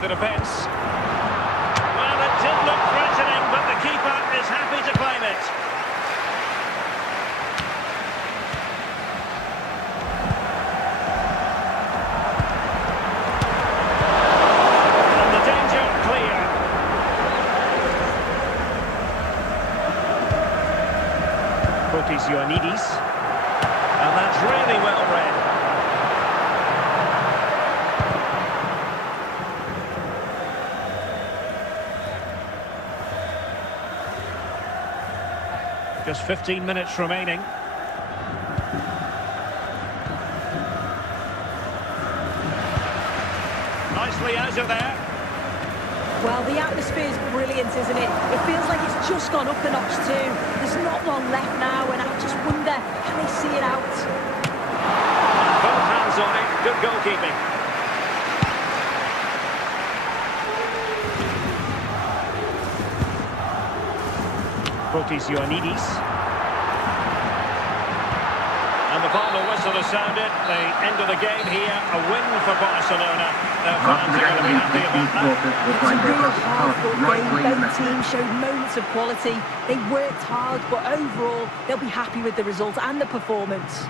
The defence. Well, it did look threatening, but the keeper is happy to claim it. And the danger clear. Fotis Ioannidis. And that's really well read. Just 15 minutes remaining. Nicely out of there. Well, the atmosphere's brilliant, isn't it? It feels like it's just gone up a notch too. There's not long left now, and I just wonder, can they see it out? Both hands on it. Good goalkeeping. Fotis Ioannidis. And the final whistle has sounded. The end of the game here. A win for Barcelona. Their fans are going to be happy about that. It's a real hard-fought game. Both teams showed moments of quality. They worked hard, but overall, they'll be happy with the result and the performance.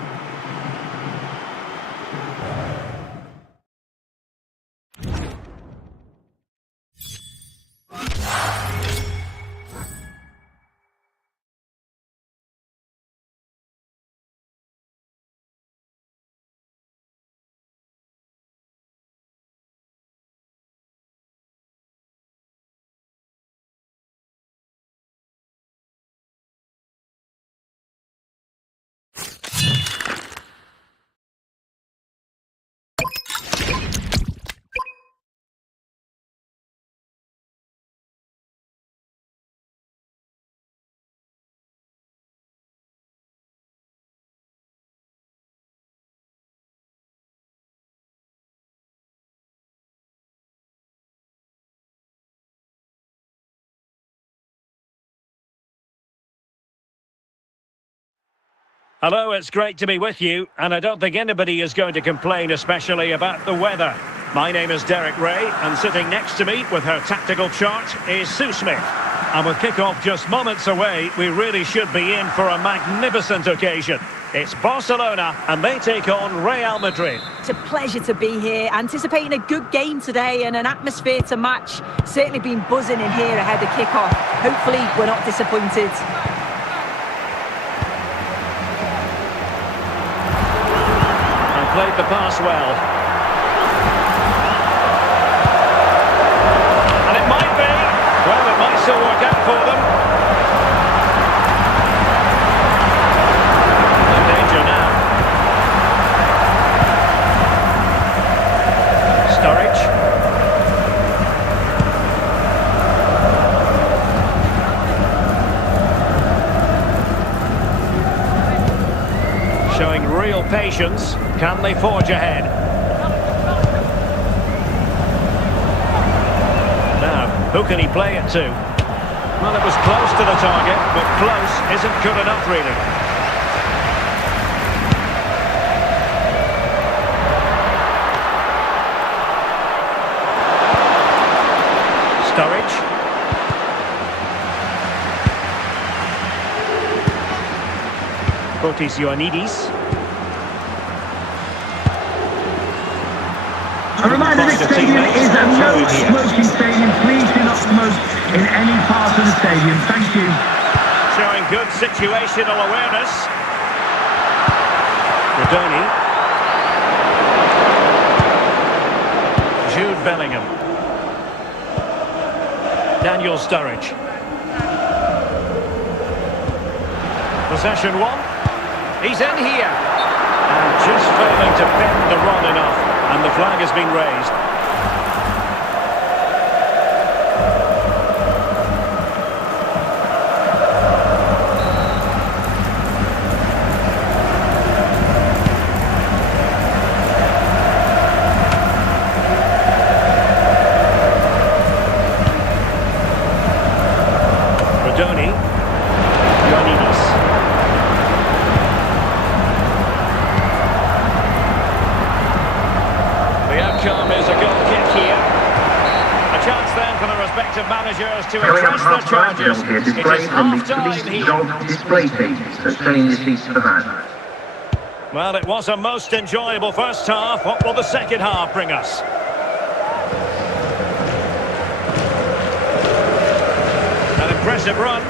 Hello, it's great to be with you, and I don't think anybody is going to complain, especially about the weather. My name is Derek Ray, and sitting next to me with her tactical chart is Sue Smith. And with kick-off just moments away, we really should be in for a magnificent occasion. It's Barcelona, and they take on Real Madrid. It's a pleasure to be here, anticipating a good game today and an atmosphere to match. Certainly been buzzing in here ahead of kick-off. Hopefully, we're not disappointed. Played the pass well. And it might be. Well, it might still work out for them. No danger now. Sturridge. Showing real patience. Can they forge ahead? Now, who can he play it to? Well, it was close to the target, but close isn't good enough, really. Sturridge. Fotis Ioannidis. A reminder, this stadium is a no-smoking stadium. Please do not smoke in any part of the stadium. Thank you. Showing good situational awareness. Rodoni. Jude Bellingham. Daniel Sturridge. Possession one. He's in here. And just failing to bend the run enough. And the flag has been raised. Rodoni. Ioannidis. The outcome is a goal. chance then for the respective managers to Going up address their half-time charges. penalty, a It display is from the half-time police here. dog display team that's turning the seats to the van. Well, it was a most enjoyable first half. What will the second half bring us? An impressive run.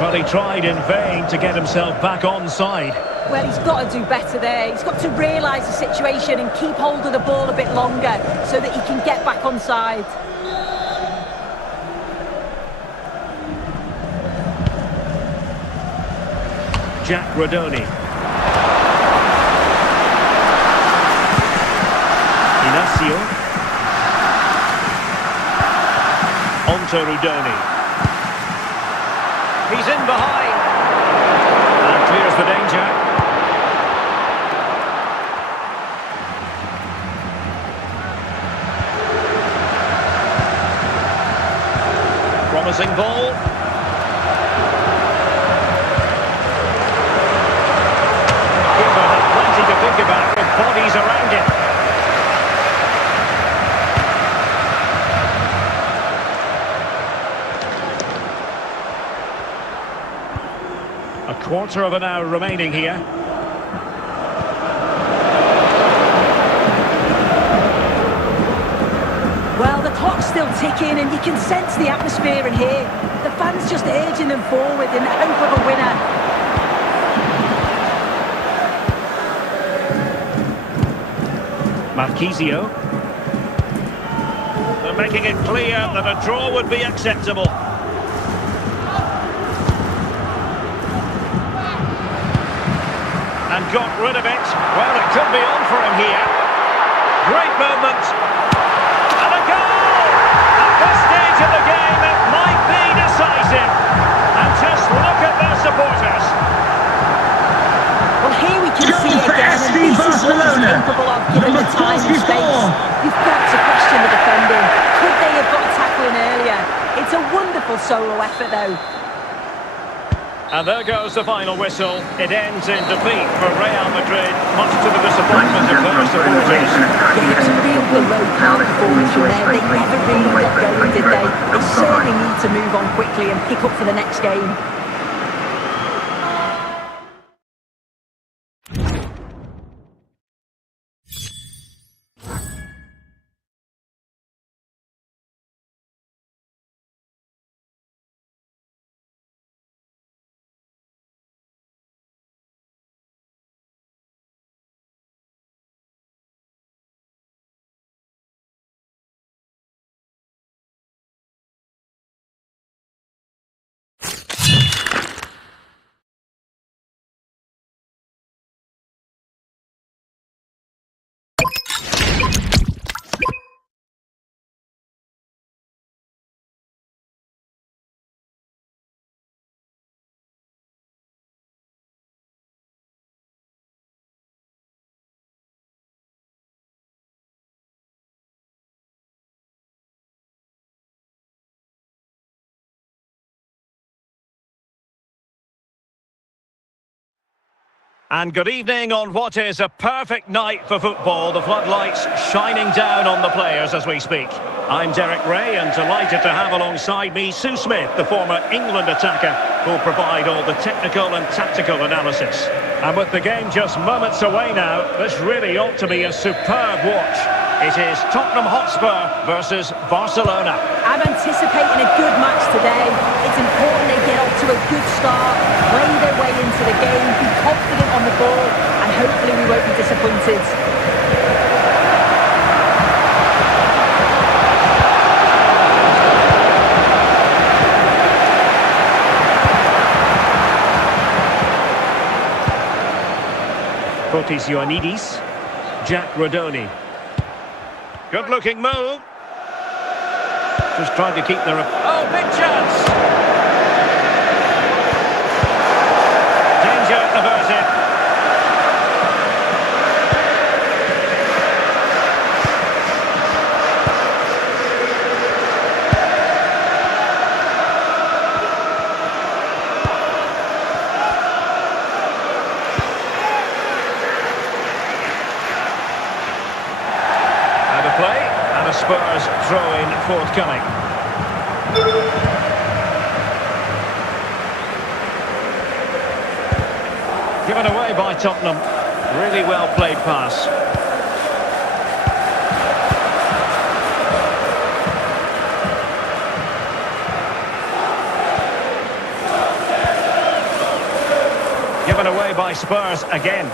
Well, he tried in vain to get himself back onside. Well, he's got to do better there. He's got to realise the situation and keep hold of the ball a bit longer so that he can get back onside. Jack Rodoni. Inacio. Onto Rodoni. He's in behind. And clears the danger. Promising ball. Keeper had plenty to think about with bodies around him. A quarter of an hour remaining here. Well, the clock's still ticking and you can sense the atmosphere in here. The fans just urging them forward in the hope of a winner. Marchisio. They're making it clear that a draw would be acceptable. And got rid of it. Well, it could be on for him here. Great movement. And a goal! At this stage of the game, it might be decisive. And just look at their supporters. Well, here we can see it again, and this is what he's capable of, given the time and space. You've got to question the defending. Could they have got a tackle in earlier? It's a wonderful solo effort, though. And there goes the final whistle. It ends in defeat for Real Madrid, much to the disappointment of their supporters. Yeah, it's a real below-par performance from there. They never really got going, did they? They certainly need to move on quickly and pick up for the next game. And good evening on what is a perfect night for football. The floodlights shining down on the players as we speak. I'm Derek Ray and delighted to have alongside me Sue Smith, the former England attacker, who'll provide all the technical and tactical analysis. And with the game just moments away now, this really ought to be a superb watch. It is Tottenham Hotspur versus Barcelona. I'm anticipating a good match today. It's important they get off to a good start, play their way into the game, be confident on the ball, and hopefully we won't be disappointed. Fotis Ioannidis, Jack Rodoni. Good-looking move. Just trying to keep their... Oh, big chance! Danger averted. throw-in forthcoming. Given away by Tottenham. Really well played pass. Given away by Spurs again.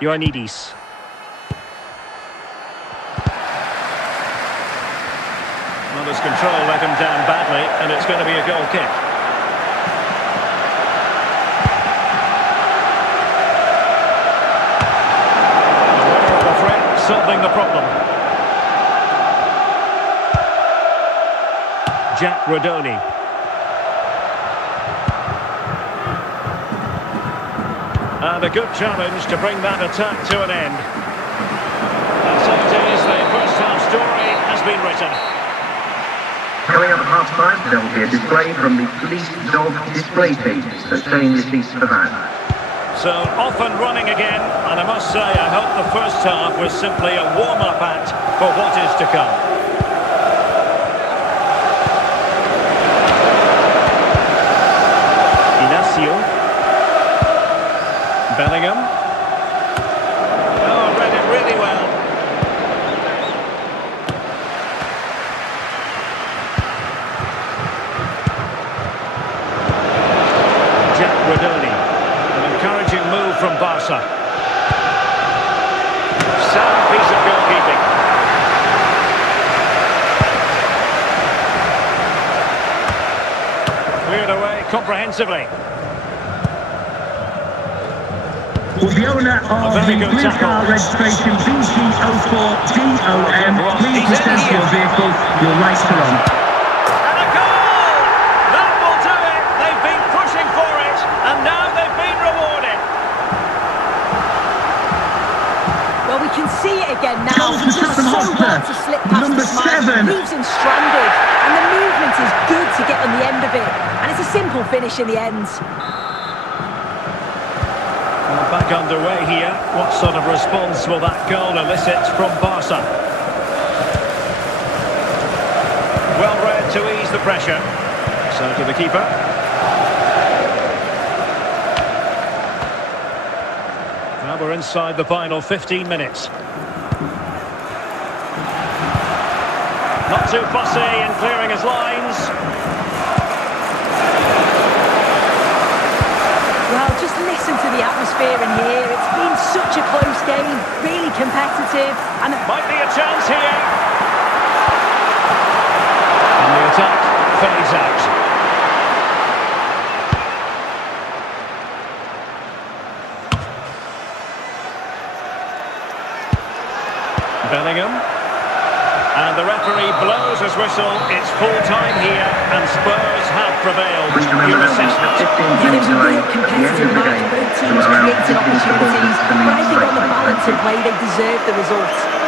Ioannidis. Well, his control let him down badly, and it's going to be a goal kick. The winner of the threat, solving the problem. Jack Rodoni. And a good challenge to bring that attack to an end. And so it is, the first half story has been written. Coming up at half-time, there will be a display from the police dog display team, so stay in your seats for that. So off and running again, and I must say I hope the first half was simply a warm-up act for what is to come. Bellingham. Oh, read it really well. Jack Rodoni. An encouraging move from Barca. Sound piece of goalkeeping. Cleared away comprehensively. Will the owner of the blue car registration BC04DOM please present your vehicle, your lights are on. And a goal! That will do it! They've been pushing for it, and now they've been rewarded. Well, we can see it again now. Goal for He's just so Tottenham hard Hotspur. to slip past Number his man. 7. Leaves him stranded. And the movement is good to get on the end of it. And it's a simple finish in the end. Well, back underway here. What sort of response will that goal elicit from Barca? Well read to ease the pressure. So to the keeper. Now we're inside the final 15 minutes. Not too fussy in clearing his lines. Well, just listen to the atmosphere in here. It's been such a close game, really competitive, and Might be a chance here. And the attack fades out. Bellingham. And the referee blows his whistle. It's full time here, and Spurs have prevailed. Your assessment. it was a real competitive match. Both teams created opportunities, but I think on the balance of play, they deserved the result.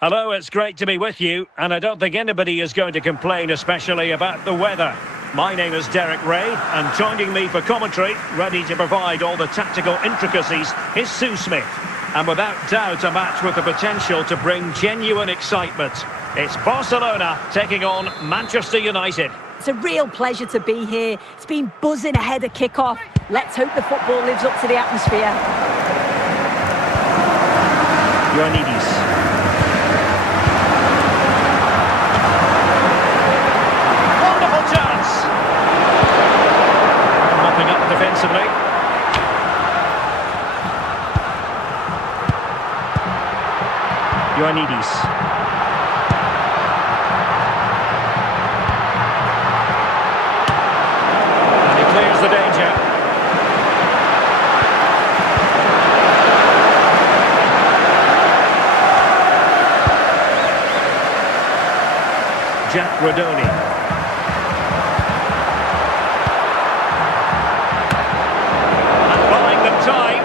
Hello, it's great to be with you, and I don't think anybody is going to complain, especially about the weather. My name is Derek Ray, and joining me for commentary, ready to provide all the tactical intricacies, is Sue Smith. And without doubt, a match with the potential to bring genuine excitement. It's Barcelona taking on Manchester United. It's a real pleasure to be here. It's been buzzing ahead of kick-off. Let's hope the football lives up to the atmosphere. Ioannidis. Wonderful chance. Mopping up defensively. Ioannidis. And he clears the danger. Jack Rodoni. And buying them time.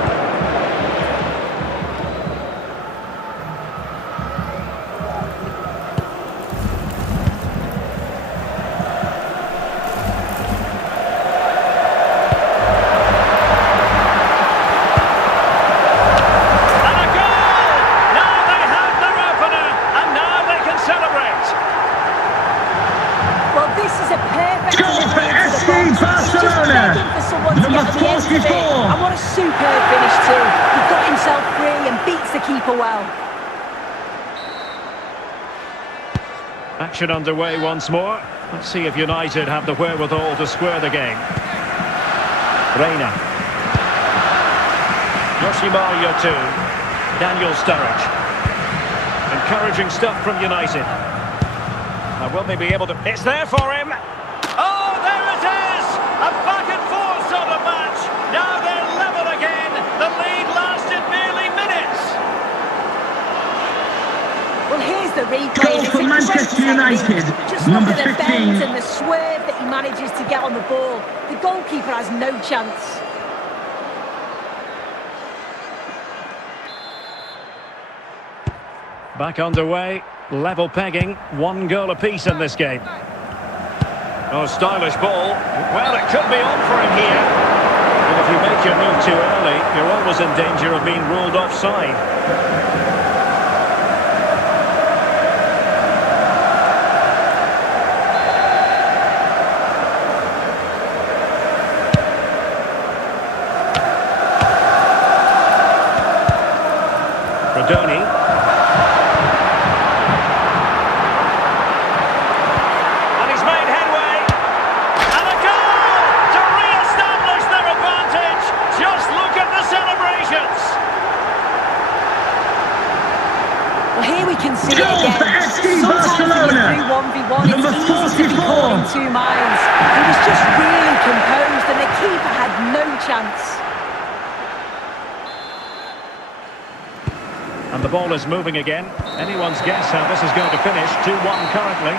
And a goal! Now they have their opener, and now they can celebrate. Well, this is a perfect Goal for delivery into the FC box. He's just Barcelona. begging for someone to Number get on the end of it. 44. And what a superb finish too. He got himself free and beats the keeper well. Action underway once more. Let's see if United have the wherewithal to square the game. Reina. Yoshimar Yotun. Daniel Sturridge. Encouraging stuff from United. Now will they be able to... It's there for him! Oh, there it is! A back and forth sort of match! Now they're level again! The lead lasted nearly minutes! Well, here's the replay. Goal It's for a great Manchester technique. United, Just number look at the 15. bend and the swerve that he manages to get on the ball. The goalkeeper has no chance. Back underway, level pegging, 1 goal apiece in this game. Oh, stylish ball. Well, it could be on for him here. And if you make your move too early, you're always in danger of being ruled offside. Rodoni. And he's made headway. And a goal to re-establish their advantage. Just look at the celebrations. Well, here we can see it Goal again. for FC Sometimes when you're Barcelona. through 1v1, Number it's easy to be 44. caught in two minds. He was just really composed and the keeper had no chance. And the ball is moving again. Anyone's guess how this is going to finish. 2-1 currently.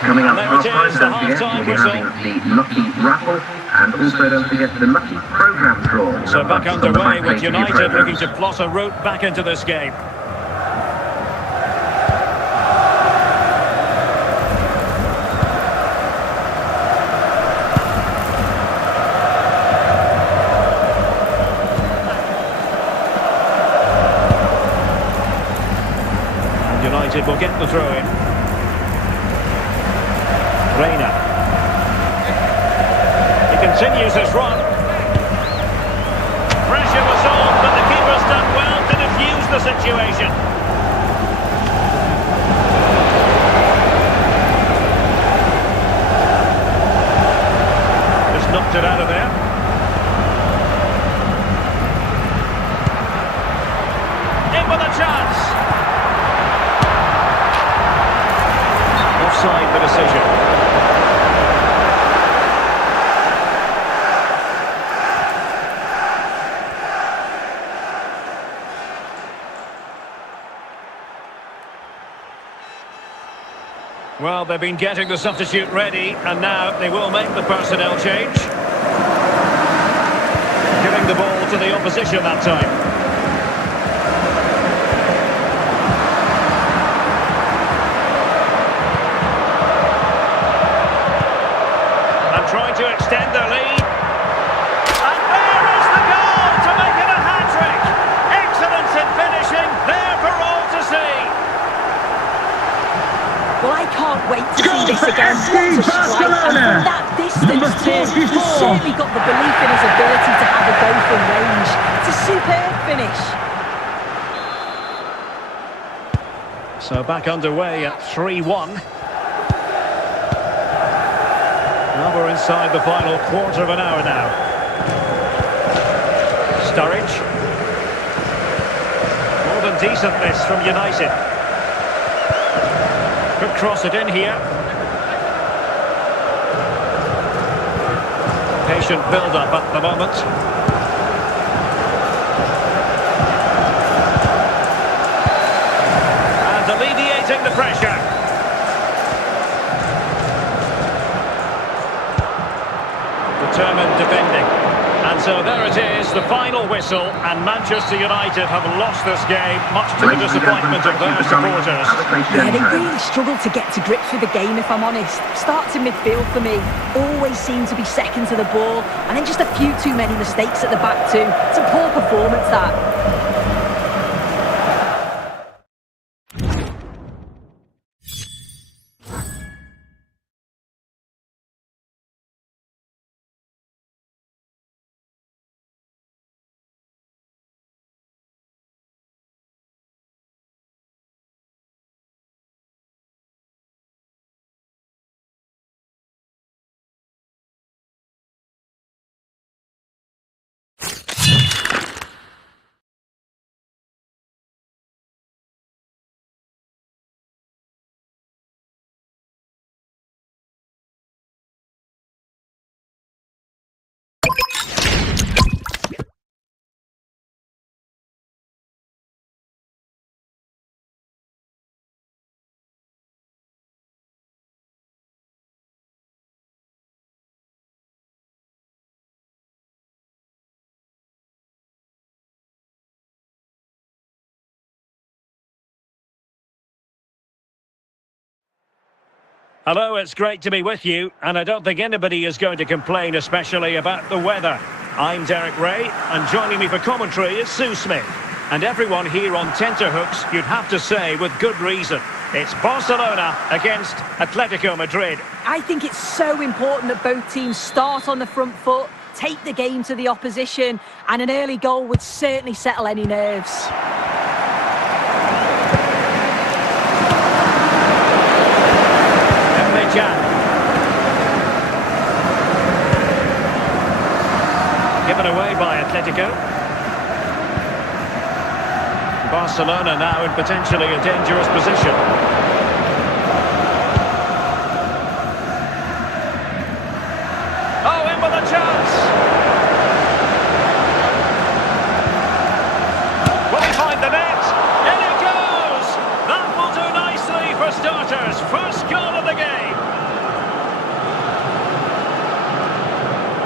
Coming up And there half it time, is, the don't forget, half-time we'll be whistle. having the Lucky Raffle, and also don't forget the Lucky Programme Draw. So back On the underway back with page of your United looking programmes. to plot a route back into this game. And United will get the throw in. Reina. He continues his run. Pressure was on, but the keeper's done well to defuse the situation. Just knocked it out of there. In with a chance. Offside the decision. Well, they've been getting the substitute ready, and now they will make the personnel change. Giving the ball to the opposition that time. And trying to extend their lead. And there is the goal to make it a hat-trick. Excellence in finishing, there for all to see. Well, I can't wait to Goal see this for again. FC What a striker. too. He's certainly got the belief in his ability to have a go from range. It's a superb finish. So back underway at 3-1. Well, we're inside the final quarter of an hour now. Sturridge. More than decent this from United. Could cross it in here. Patient build-up at the moment. And alleviating the pressure. Determined defending. And so there it is, the final whistle, and Manchester United have lost this game, much to the disappointment of their supporters. Yeah, they really struggled to get to grips with the game, if I'm honest. Starts in midfield for me, always seem to be second to the ball, and then just a few too many mistakes at the back too. It's a poor performance, that. Hello, it's great to be with you, and I don't think anybody is going to complain, especially about the weather. I'm Derek Ray, and joining me for commentary is Sue Smith. And everyone here on tenterhooks, you'd have to say, with good reason. It's Barcelona against Atletico Madrid. I think it's so important that both teams start on the front foot, take the game to the opposition, and an early goal would certainly settle any nerves. Given away by Atletico. Barcelona now in potentially a dangerous position. Oh, in with a chance! Will he find the net? In it goes! That will do nicely for starters. First goal of the game.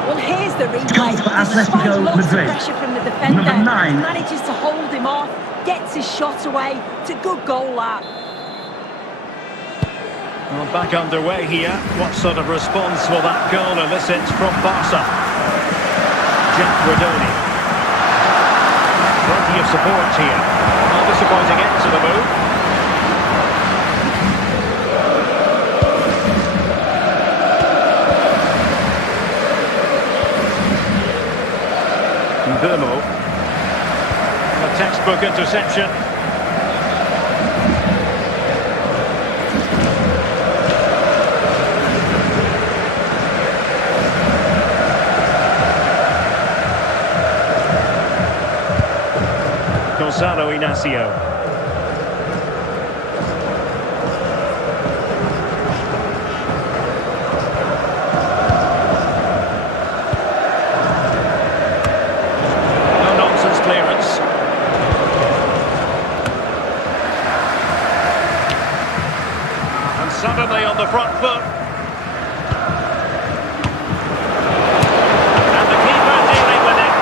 Well, here's the replay. Despite lots of pressure from the defender, Number 9. he manages to hold him off, gets his shot away. It's a good goal, that. Well, back underway here. What sort of response will that goal elicit from Barca? Jack Rodoni. Plenty of support here. Well, disappointing end to the move. Burmo. A textbook interception. Gonzalo Inacio. Suddenly on the front foot. And the keeper dealing with it.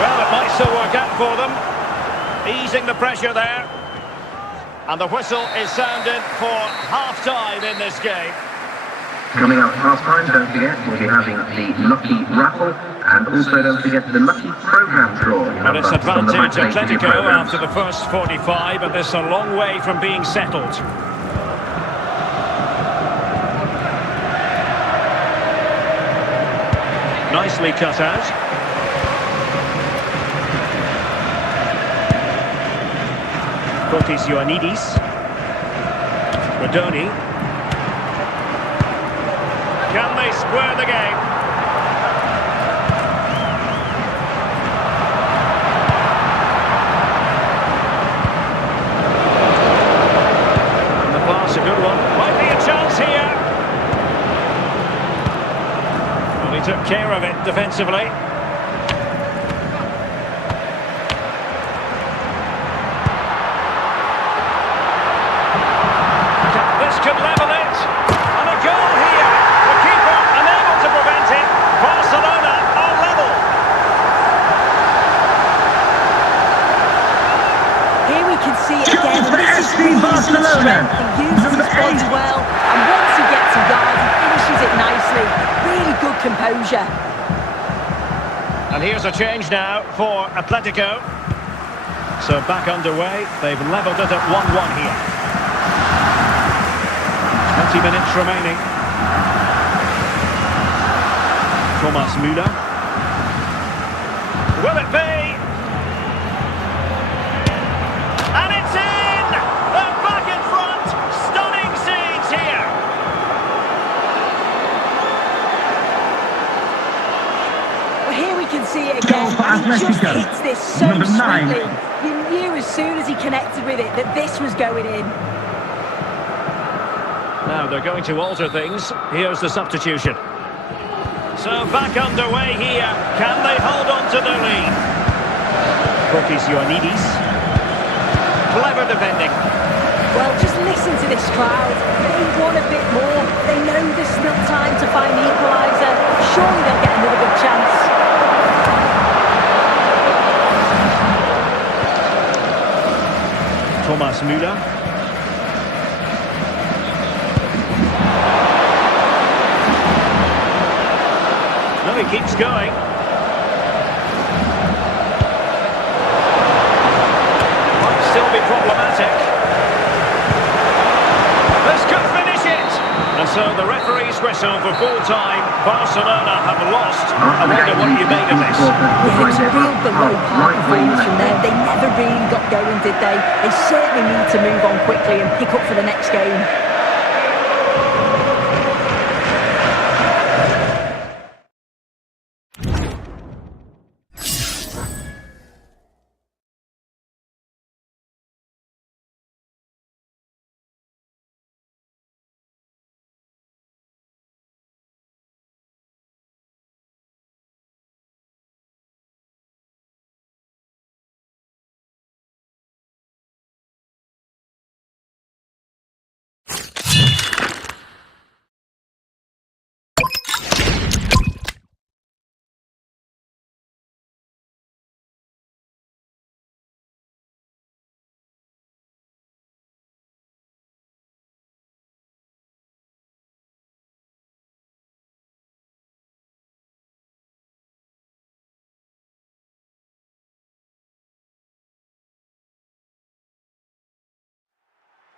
Well, it might still work out for them. Easing the pressure there. And the whistle is sounded for half-time in this game. Coming up past time, don't forget, we'll be having the Lucky Raffle, and also don't forget the Lucky Programme draw. But it's advantage Atletico after the first 45, and this is a long way from being settled. Nicely cut out. Fotis Ioannidis. Rodoni. Can they square the game? And the pass, a good one. Might be a chance here. Well, he took care of it defensively. This could level it. And a goal here. The keeper unable to prevent it. Barcelona are level. Here we can see it again. This is really his strength. He uses his body well, and once he gets a yard, he finishes it nicely. Really good composure. And here's a change now for Atletico. So back underway. They've levelled it at 1-1 here. 20 minutes remaining. Thomas Müller. Will it be? And it's in! They're back in front! Stunning scenes here! Well, here we can see it again. And he just hits this so sweetly. You knew as soon as he connected with it that this was going in. Now they're going to alter things. Here's the substitution. So back underway here. Can they hold on to their lead? Fotis Ioannidis. Clever defending. Well, just listen to this crowd. They want a bit more. They know there's still time to find the equaliser. Surely they'll get another good chance. Thomas Müller. No, he keeps going. Might still be problematic. This could finish it! And so the referee's whistle for full time. Barcelona have lost. I wonder what you made of this. Yeah, it was a real below par performance from them. They never really got going, did they? They certainly need to move on quickly and pick up for the next game.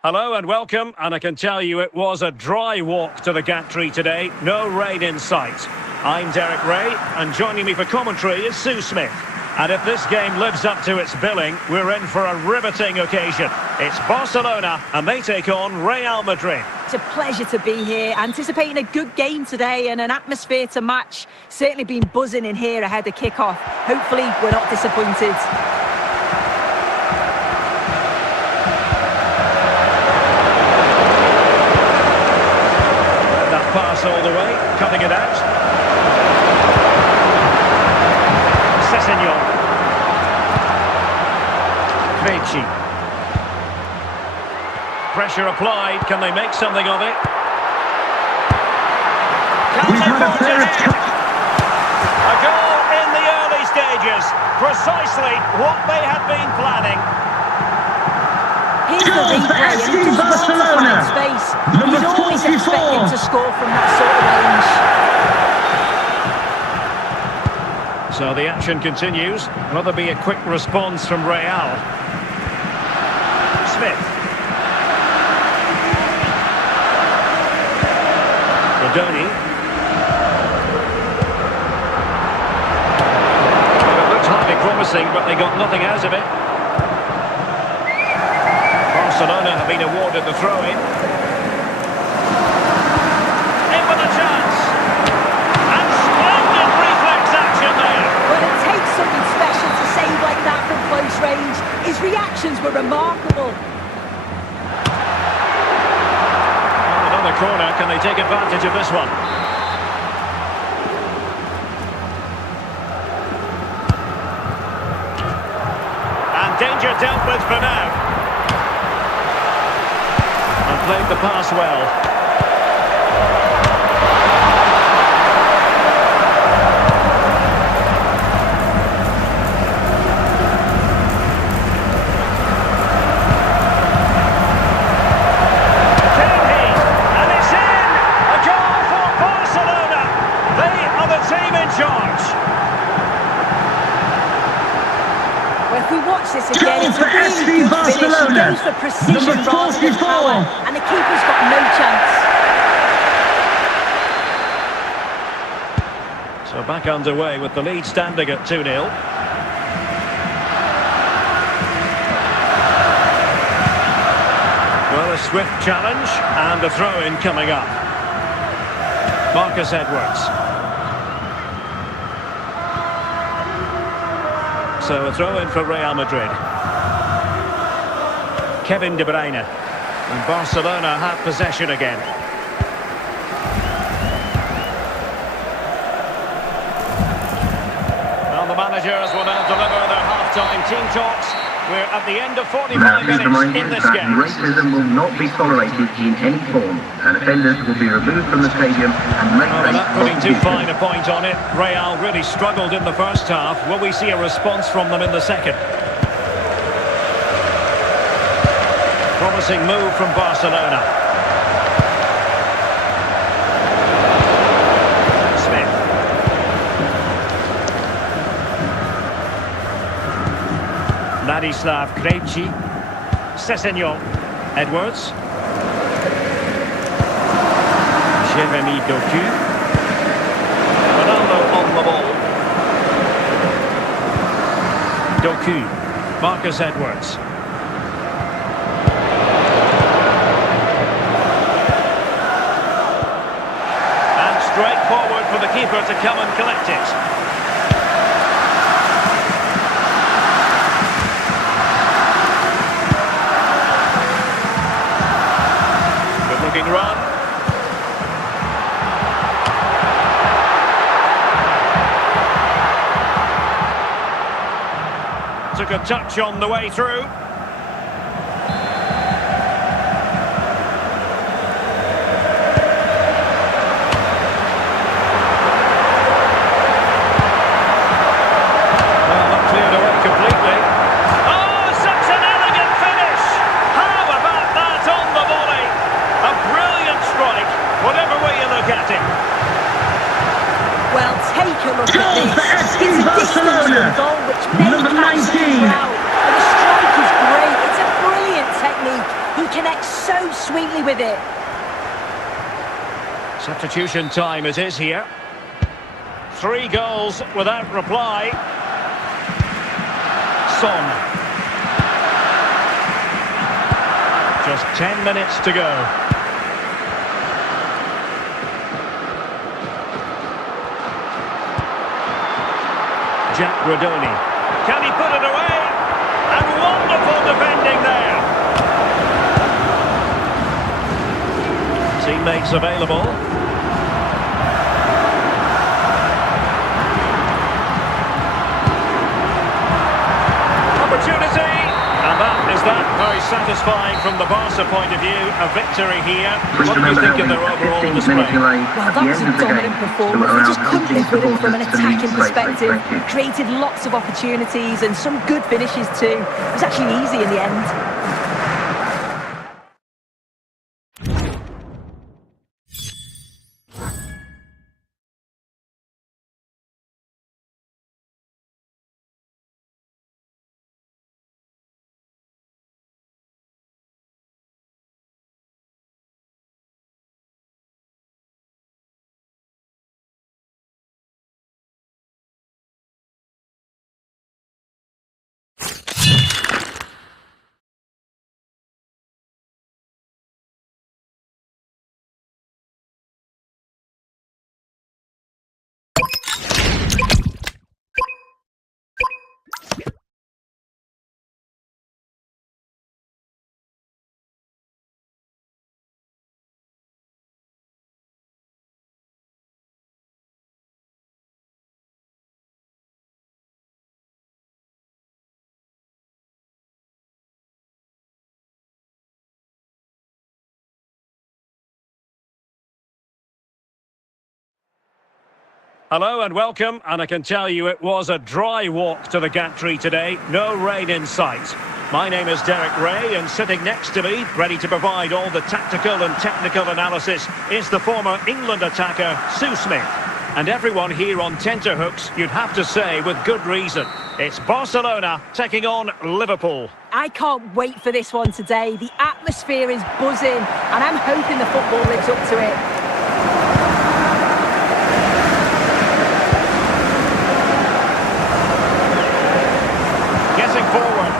Hello and welcome, and I can tell you it was a dry walk to the gantry today, no rain in sight. I'm Derek Ray, and joining me for commentary is Sue Smith. And if this game lives up to its billing, we're in for a riveting occasion. It's Barcelona, and they take on Real Madrid. It's a pleasure to be here, anticipating a good game today and an atmosphere to match. Certainly been buzzing in here ahead of kick-off. Hopefully we're not disappointed. Pass all the way, cutting it out. Sessegnon. Krejci. Pressure applied, can they make something of it? Can they forge ahead? A goal in the early stages, precisely what they had been planning. Here's the replay, and he does well to find space. You'd always expect him to score from that sort of range. So the action continues. Will there be a quick response from Real? Smith. Rodoni. Well, it looked highly promising, but they got nothing out of it. Barcelona have been awarded the throw-in. In with a chance. And splendid reflex action there. Well, it takes something special to save like that from close range. His reactions were remarkable. Another corner, can they take advantage of this one? And danger dealt with for now. And played the pass well. This again, it's a really good finish. He goes for precision rather than power, and the keeper's got no chance. So back underway with the lead standing at 2-0. Well, a swift challenge and a throw-in coming up. Marcus Edwards. So a throw-in for Real Madrid. Kevin De Bruyne. And Barcelona have possession again. Well, the managers will now deliver their half-time team talks. We're at the end of 45 minutes in this game. Racism will not be tolerated in any form, and offenders will be removed from the stadium and make Well, not putting too fine a point on it. Real really struggled in the first half. Will we see a response from them in the second? Promising move from Barcelona. Smith. Ladislav Krejci. Sessegnon. Edwards. Jeremy Doku. Ronaldo on the ball. Doku. Marcus Edwards. And straight forward for the keeper to come and collect it. Good looking run. Took a touch on the way through. Well, not cleared away completely. Oh, such an elegant finish! How about that on the volley? A brilliant strike, whatever way you look at it. Well, take a look at this. It's a distance to the goal which made absolutely proud. And the strike is great. It's a brilliant technique. He connects so sweetly with it. Substitution time it is here. 3 goals without reply. Son. Just 10 minutes to go. Jack Rodoni. Can he put it away? And wonderful defending there. Teammates available. Opportunity. And that is that. Very satisfying from the Barca point of view. A victory here. What do you think of their overall display? Well, that was a dominant performance. They just couldn't live with him from an attacking perspective. Created lots of opportunities and some good finishes too. It was actually easy in the end. Hello and welcome, and I can tell you it was a dry walk to the gantry today, no rain in sight. My name is Derek Ray, and sitting next to me, ready to provide all the tactical and technical analysis, is the former England attacker, Sue Smith. And everyone here on tenterhooks, you'd have to say with good reason. It's Barcelona taking on Liverpool. I can't wait for this one today. The atmosphere is buzzing, and I'm hoping the football lives up to it. Getting forward.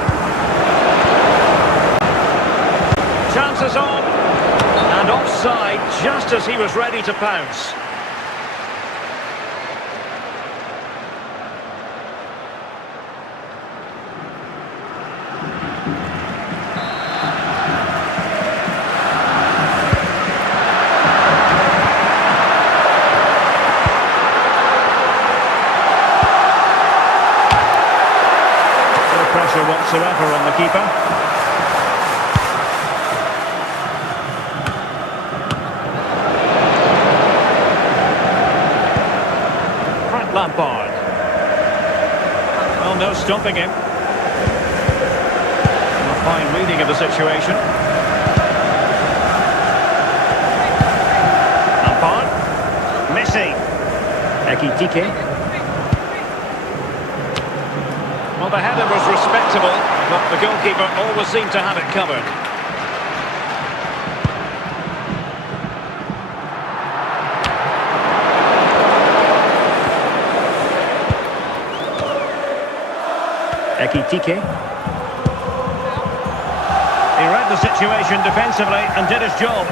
Chances on. And offside just as he was ready to pounce. Whatsoever on the keeper. Frank Lampard. Well, no stopping him. A fine reading of the situation. Lampard. Messi. Ekitike. Well, the header was respectable, but the goalkeeper always seemed to have it covered. Ekitike. He read the situation defensively and did his job.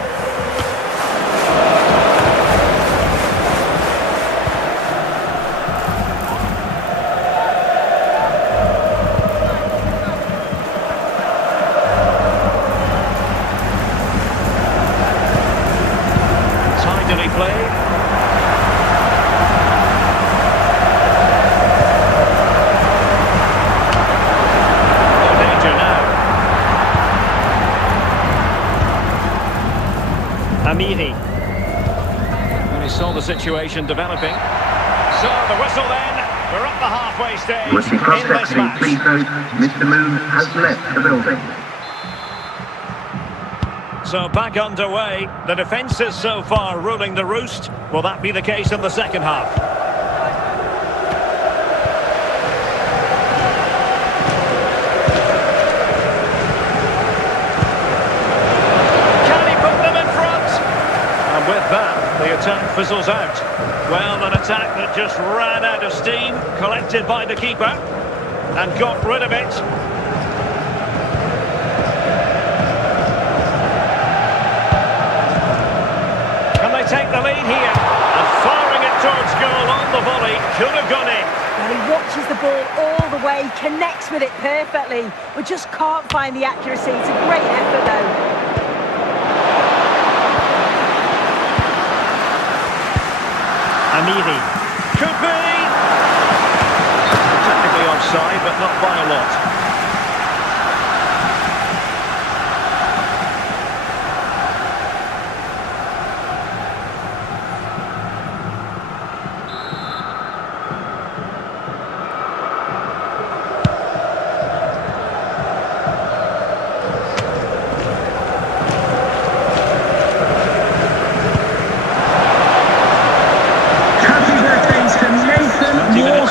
Amiri. When he saw the situation developing. So the whistle then. We're up the halfway stage. With the cross-sectioning, please note, Mr. Moon has left the building. So back underway. The defence is so far ruling the roost. Will that be the case in the second half? With that, the attack fizzles out. Well, an attack that just ran out of steam, collected by the keeper, and got rid of it. Can they take the lead here? And firing it towards goal on the volley, could have gone in. Well, he watches the ball all the way, connects with it perfectly, but just can't find the accuracy. It's a great effort, though. Amiri. Could be! Technically offside, but not by a lot.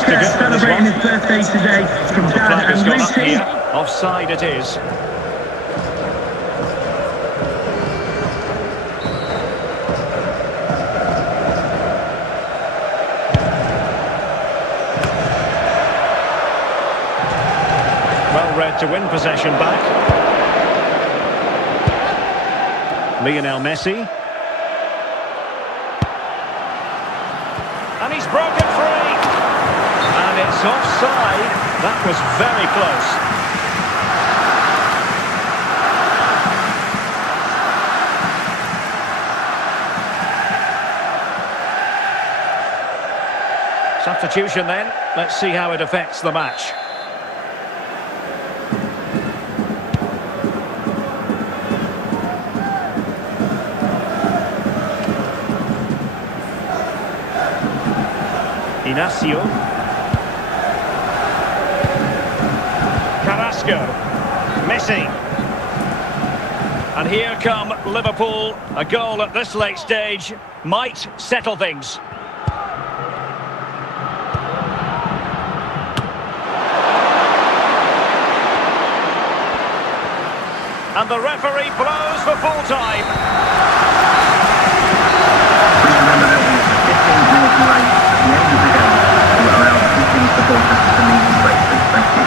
Celebrating his birthday today from Dad and Lucy. Offside it is. Well read to win possession back. Lionel Messi. And he's broken free. And it's offside. That was very close. Substitution then. Let's see how it affects the match. Inacio. Carrasco. Messi. And here come Liverpool. A goal at this late stage might settle things. And the referee blows for full time. Please remember that we have 15 minutes late at the end of the game to allow the 15 supporters to leave safely. Thank you.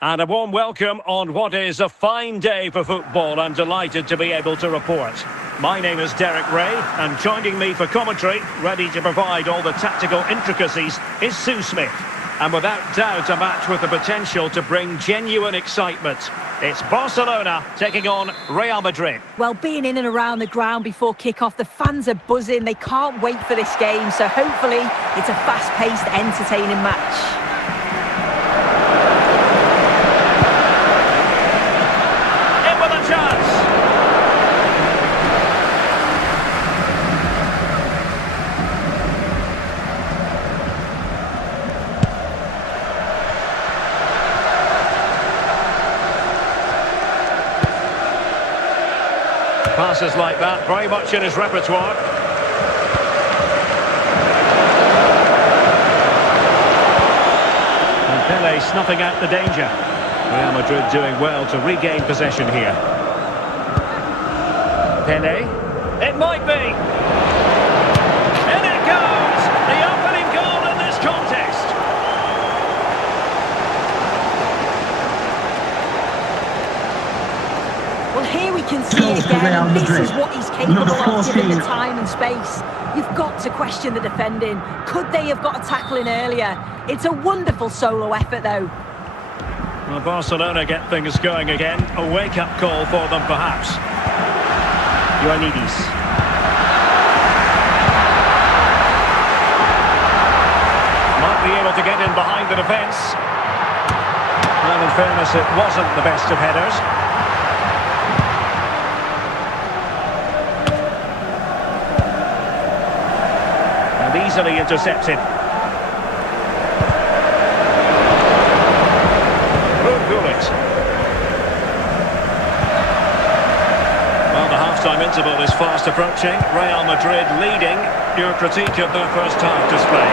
And a warm welcome on what is a fine day for football. I'm delighted to be able to report. My name is Derek Ray, and joining me for commentary, ready to provide all the tactical intricacies, is Sue Smith. And without doubt, a match with the potential to bring genuine excitement. It's Barcelona taking on Real Madrid. Well, being in and around the ground before kick-off, the fans are buzzing. They can't wait for this game, so hopefully it's a fast-paced, entertaining match. Passes like that, very much in his repertoire. And Pele snuffing out the danger. Real Madrid doing well to regain possession here. Pele. It might be. And it goes! The opening goal in this contest. Well, here we can see it again, and this is what he's capable of, given the time and space. You've got to question the defending. Could they have got a tackle in earlier? It's a wonderful solo effort, though. Well, Barcelona get things going again. A wake-up call for them, perhaps. Ioannidis. Might be able to get in behind the defence. Well, in fairness, it wasn't the best of headers. Easily intercepted. Gullit. Well, the half-time interval is fast approaching. Real Madrid leading. Your critique of their first half display?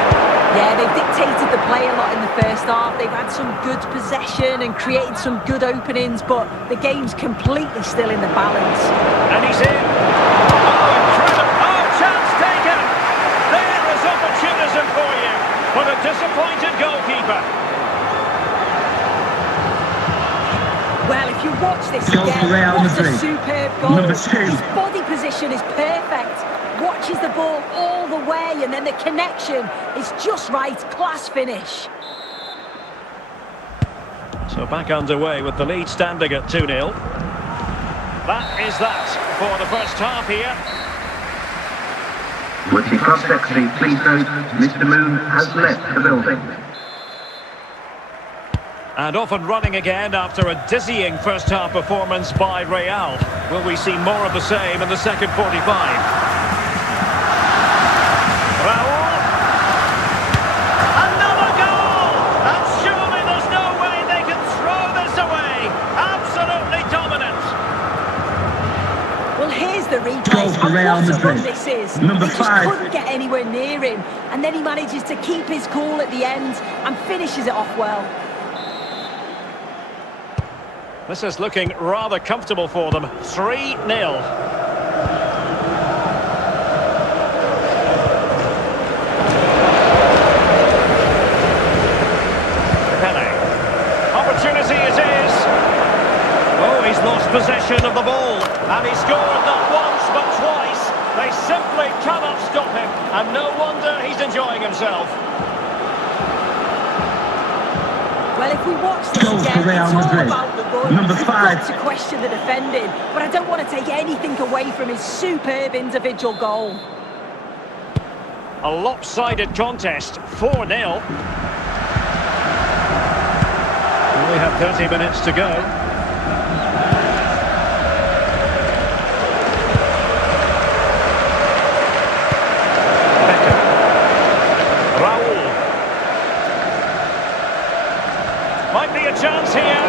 Yeah, they've dictated the play a lot in the first half. They've had some good possession and created some good openings, but the game's completely still in the balance. And he's in. Oh, incredible. Oh, chance taken. There is opportunism for you, but a disappointed goalkeeper. Well, if you watch this again, what a superb goal. His body position is perfect. Watches the ball all the way, and then the connection is just right. Class finish. So back underway with the lead standing at 2-0. That is that for the first half here. With the cross-secretary, please note, Mr. Moon has left the building. And off and running again after a dizzying first-half performance by Real. Will we see more of the same in the second 45? Raul. Another goal! And surely there's no way they can throw this away. Absolutely dominant. Well, here's the replay. Goal for Real And what a run Madrid. this is. Number They just 5. couldn't get anywhere near him. And then he manages to keep his cool at the end and finishes it off well. This is looking rather comfortable for them. 3-0. Pele. Opportunity it is. Oh, he's lost possession of the ball. And he scored not once but twice. They simply cannot stop him. And no wonder he's enjoying himself. Well, if we watch this Goal for again, Real it's all Madrid. about the run. Number You've 5. got to question the defending, but I don't want to take anything away from his superb individual goal. A lopsided contest. 4-0. We have 30 minutes to go. Beckham. Raul. Might be a chance here.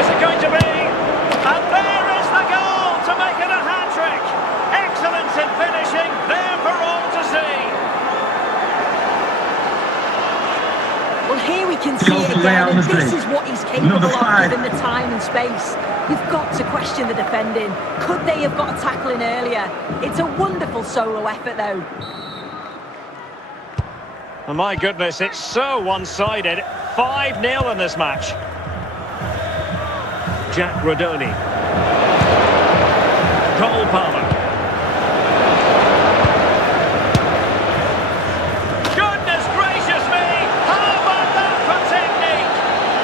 Is it going to be? And there is the goal to make it a hat-trick. Excellence in finishing, there for all to see. Well, here we can see Goal it for again, Real and Madrid. this is what he's capable Number of 5. given the time and space. You've got to question the defending. Could they have got a tackle in earlier? It's a wonderful solo effort, though. Oh, my goodness, it's so one-sided. 5-0 in this match. Jack Rodoni. Cole Palmer. Goodness gracious me! How about that for technique?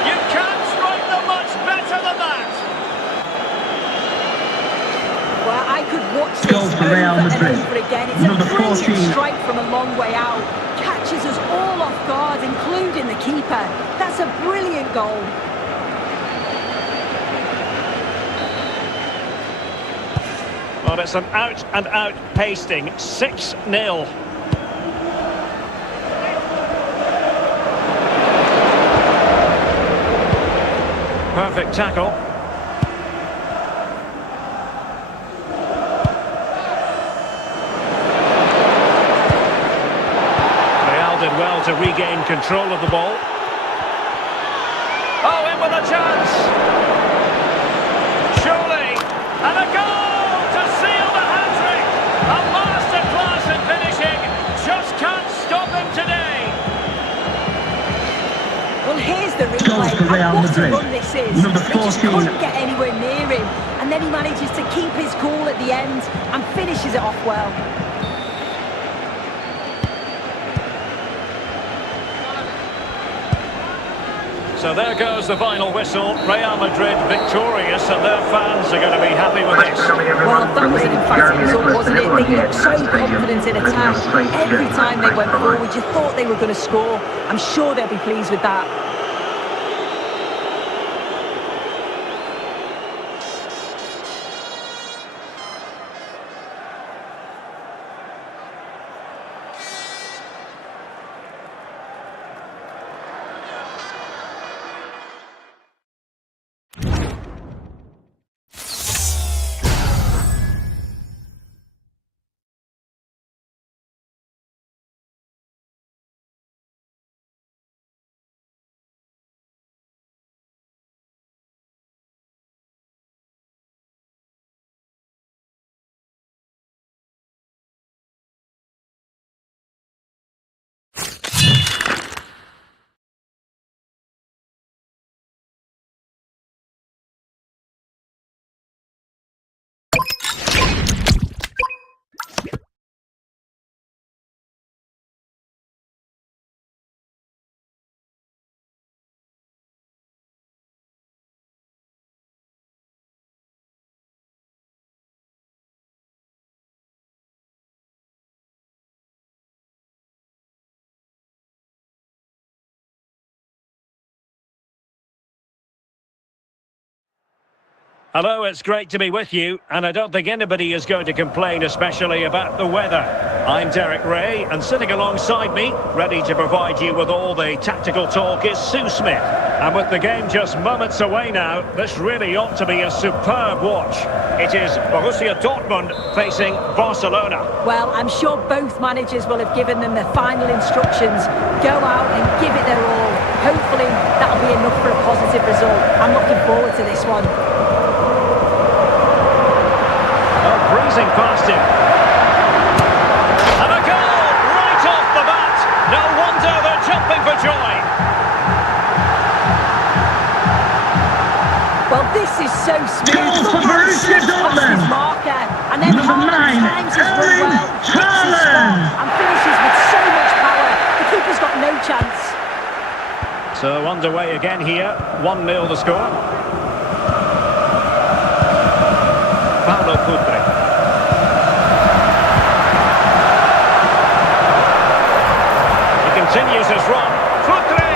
You can't strike them much better than that. Well, I could watch this Goal for over Real and Madrid. over again. It's Number a brilliant 14. strike from a long way out. Catches us all off guard, including the keeper. That's a brilliant goal. Well, it's an out-and-out pasting. 6-0. Perfect tackle. Real did well to regain control of the ball. Oh, in with a chance. Surely. And a goal to seal the hat-trick. A masterclass in finishing. Just can't stop him today. Well, here's the Goal replay. for Real And what a Madrid. run this is. Number They just 14. couldn't get anywhere near him. And then he manages to keep his cool at the end and finishes it off well. So there goes the final whistle. Real Madrid victorious, and their fans are going to be happy with Thanks this. for coming, everyone. Well, that was an emphatic result, wasn't it? They looked so confident in attack. Every time they went forward, you thought they were going to score. I'm sure they'll be pleased with that. Hello, it's great to be with you, and I don't think anybody is going to complain, especially about the weather. I'm Derek Ray, and sitting alongside me, ready to provide you with all the tactical talk, is Sue Smith. And with the game just moments away now, this really ought to be a superb watch. It is Borussia Dortmund facing Barcelona. Well, I'm sure both managers will have given them their final instructions. Go out and give it their all. Hopefully, that'll be enough for a positive result. I'm looking forward to this one. Breezing past him. And a goal right off the bat. No wonder they're jumping for joy. Well, this is so smooth. Goal for Borussia Dortmund. Marker. And then Number 9, times his run Erling well, hits his Haaland. spot and finishes with so much power. The keeper's got no chance. So underway again here. 1-0 the score. Paulo Futre. Continues his run. Futre!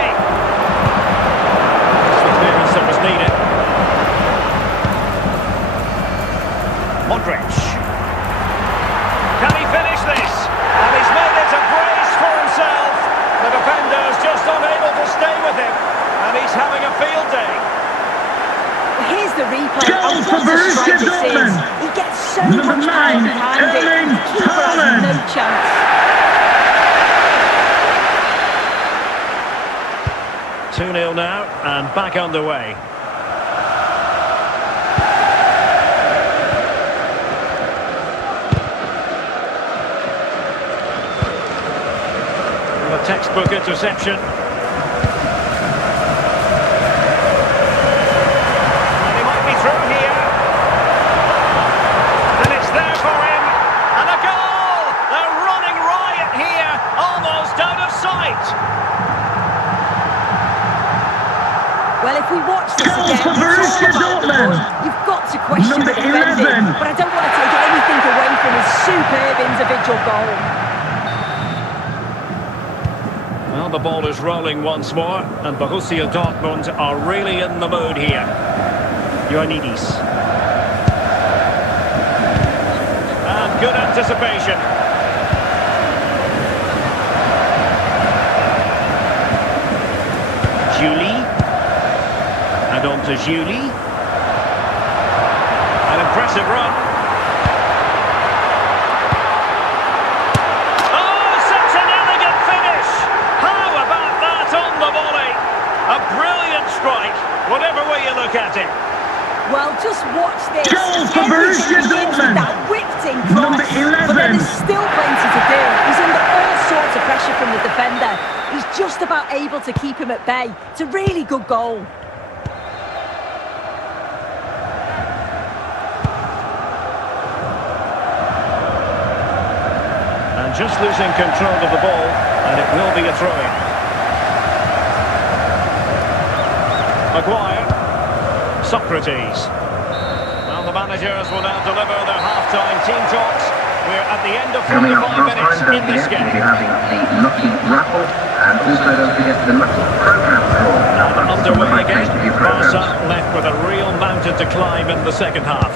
Just the clearance that was needed. Modric. Can he finish this? And he's made it a brace for himself. The defender's just unable to stay with him. And he's having a field day. Here's the replay. Goal And for what a Borussia strike this is. Dortmund. He gets so Number much power 9, behind it. Erling The keeper has Haaland. no chance. 2-0 now, and back underway. A textbook interception. And he might be through here. And it's there for him. And a goal! They're running riot here, almost out of sight. Well, if we watch this Goal again, for it's Borussia all about the Dortmund. ball. You've got to question Number the defending, 11. but I don't want to take anything away from his superb individual goal. Well, the ball is rolling once more, and Borussia Dortmund are really in the mood here. Ioannidis. And good anticipation. Julie. And on to Julie. An impressive run. Oh, such an elegant finish! How about that on the volley? A brilliant strike, whatever way you look at it. Well, just watch this. Goal for Everything Borussia begins with Dortmund. that whipped-in cross. Number 11. But then there's still plenty to do. He's under all sorts of pressure from the defender. He's just about able to keep him at bay. It's a really good goal. And just losing control of the ball, and it will be a throw-in. Maguire. Socrates. Well, the managers will now deliver their half-time team talks. We're at the end of Coming up 45 minutes half-time, in don't this forget, we'll be game. having the Lucky Raffle, and also don't forget the Lucky Programme draw. Now they're That's some of underway my again. pay-per-view Barca programmes. left with a real mountain to climb in the second half.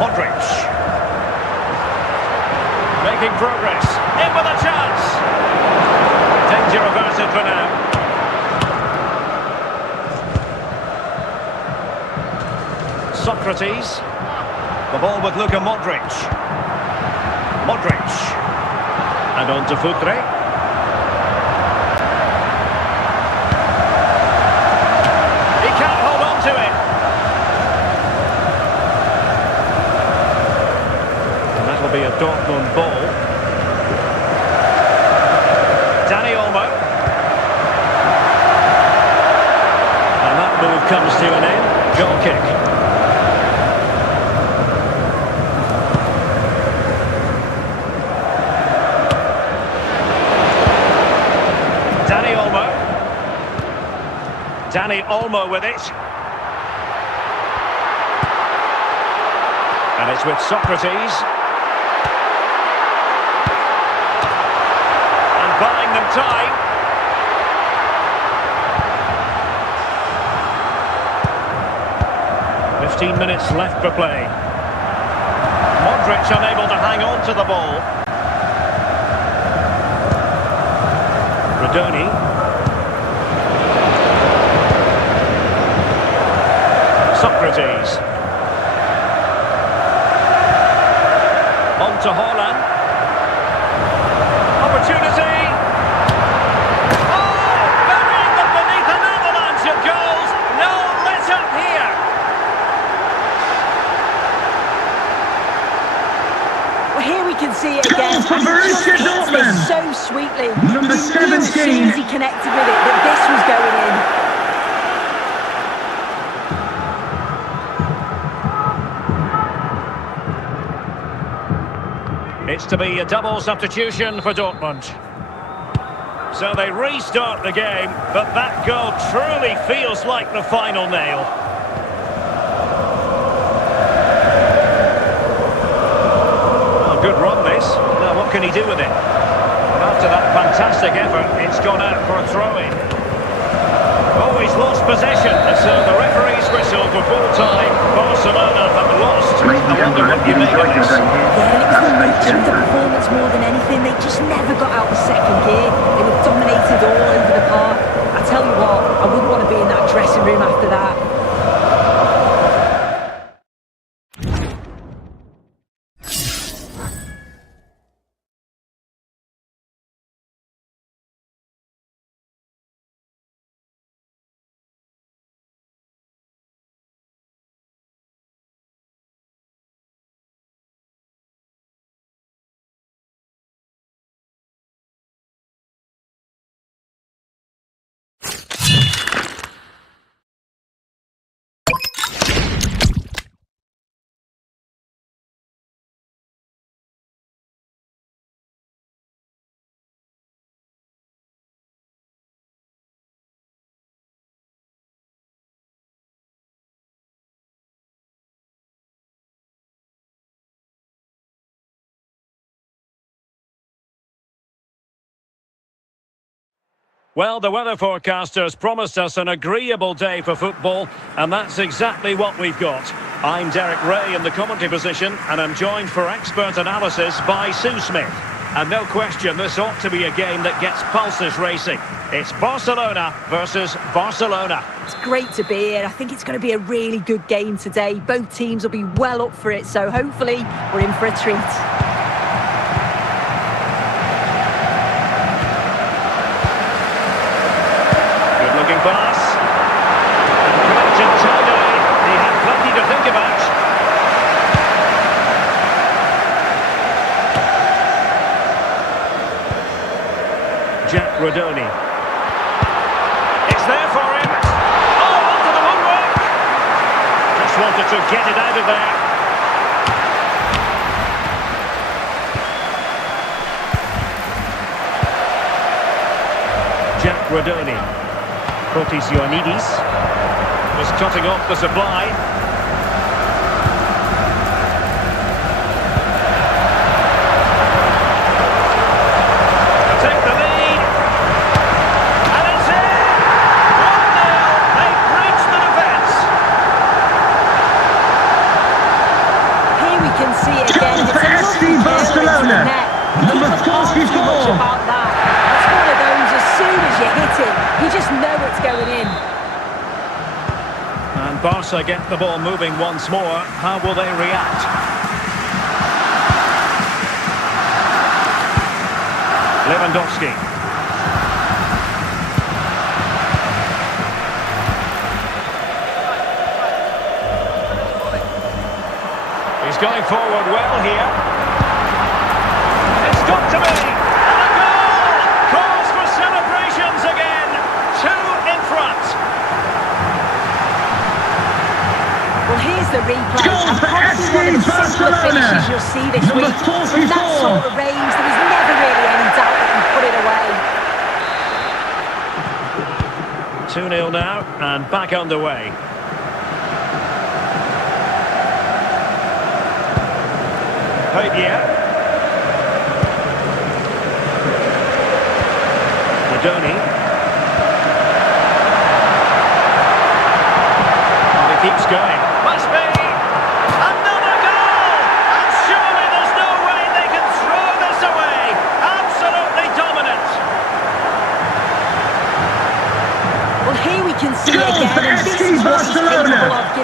Modric. Making progress. In with a chance. Danger averted for now. Socrates. The ball with Luka Modric. Modric. And on to Futre. He can't hold on to it. And that'll be a Dortmund ball. Dani Olmo. And that move comes to an end. Goal kick. Dani Olmo with it. And it's with Socrates. And buying them time. 15 minutes left for play. Modric unable to hang on to the ball. Rodoni. Socrates. On to Haaland. Opportunity. Oh! Burying them beneath an avalanche of goals. No let up here. Well, here we can see it again. Goal for And he just Borussia hits Dortmund. this so sweetly. Number You knew as soon 17. as he connected with it that this was going in. It's to be a double substitution for Dortmund. So they restart the game, but that goal truly feels like the final nail. Oh, good run this. Now what can he do with it? And after that fantastic effort, it's gone out for a throw-in. Oh, he's lost possession, and so the referee's whistle for full-time. Barcelona have lost. Ladies I and wonder gentlemen, what you you've make of enjoyed your this. day here. Yeah, and it was the That's nature of the Gentlemen. performance more than anything. They just never got out of second gear. They were dominated all over the park. I tell you what, I wouldn't want to be in that dressing room after that. Well, the weather forecasters promised us an agreeable day for football, and that's exactly what we've got. I'm Derek Ray in the commentary position, and I'm joined for expert analysis by Sue Smith. And no question, this ought to be a game that gets pulses racing. It's Barcelona versus Barcelona. It's great to be here. I think it's going to be a really good game today. Both teams will be well up for it, so hopefully we're in for a treat. Good-looking pass. Collected tidily. He had plenty to think about. Jack Rodoni. It's there for him. Oh, onto the woodwork. Just wanted to get it out of there. Jack Rodoni. Fotis Ioannidis was cutting off the supply. Take the lead. And it's in! 1-0. They breached the defence. Here we can see it again. Goal It's for a FC lovely curl into the Barcelona. net. Number People can't do 44. much about that. It's one of those, as soon as you hit it, you just know it's going in. And Barca get the ball moving once more. How will they react? Lewandowski. He's going forward well here. It's got to be! And a goal! Calls for celebrations again. 2 in front. Well, here's the replay. Goal And for probably one of the FC simpler Barcelona. finishes you'll see this Number week. From that 44. sort of range, there was never really any doubt that he put it away. 2-0 now, and back underway. Fabian. Rodoni. And he keeps going. Must be!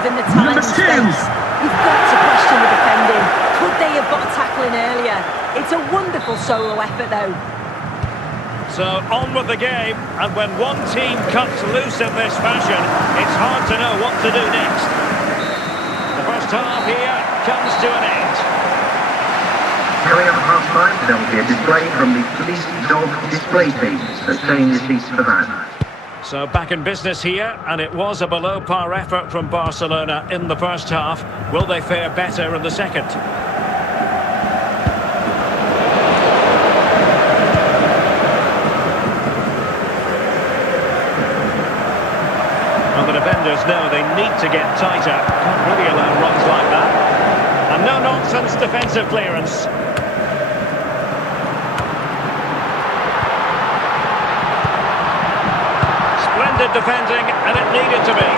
given the time Number and 10. space. You've got to question the defending. Could they have got a tackle in earlier? It's a wonderful solo effort, though. So on with the game, and when one team cuts loose in this fashion, it's hard to know what to do next. The first half here comes to an end. Coming up at half-time, there'll be a display from the police dog display tables. The same receipts for that. So back in business here, and it was a below-par effort from Barcelona in the first half. Will they fare better in the second? And the defenders know they need to get tighter. Can't really allow runs like that. And no-nonsense defensive clearance. Splendid defending, and it needed to be.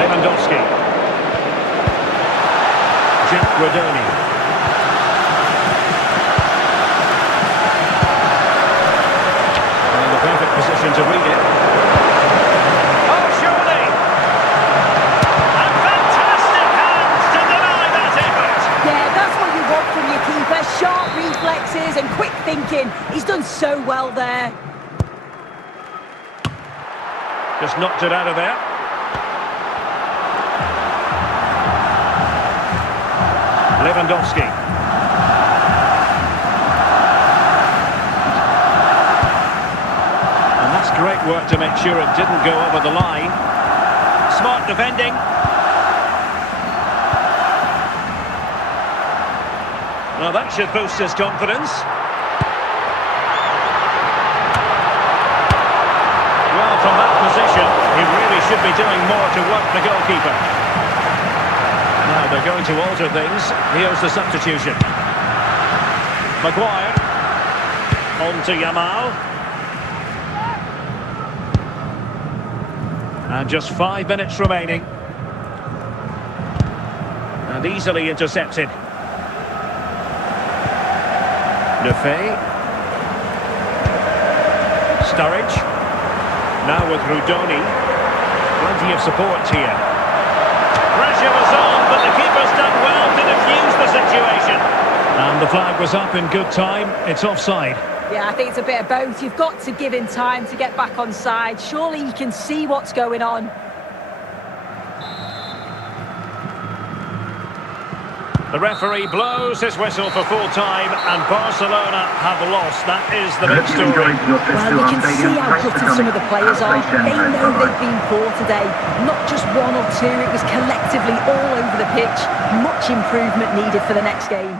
Lewandowski. Jack Rodoni. Perfect position to read it. Oh, surely! And fantastic hands to deny that effort! Yeah, that's what you want from your keeper. Sharp reflexes and quick thinking. He's done so well there. Just knocked it out of there. Lewandowski. Great work to make sure it didn't go over the line. Smart defending. Well, that should boost his confidence. Well, from that position, he really should be doing more to work the goalkeeper. Now they're going to alter things. Here's the substitution. Maguire. On to Yamal. And just 5 minutes remaining. And easily intercepted. Lefebvre. Sturridge. Now with Rodoni. Plenty of support here. Pressure was on, but the keeper's done well to defuse the situation. And the flag was up in good time. It's offside. Yeah, I think it's a bit of both. You've got to give him time to get back on side. Surely he can see what's going on. The referee blows his whistle for full time, and Barcelona have lost. That is the big story. Well, you can see how gutted some of the players are. They know they've been poor today. Not just one or two, it was collectively all over the pitch. Much improvement needed for the next game.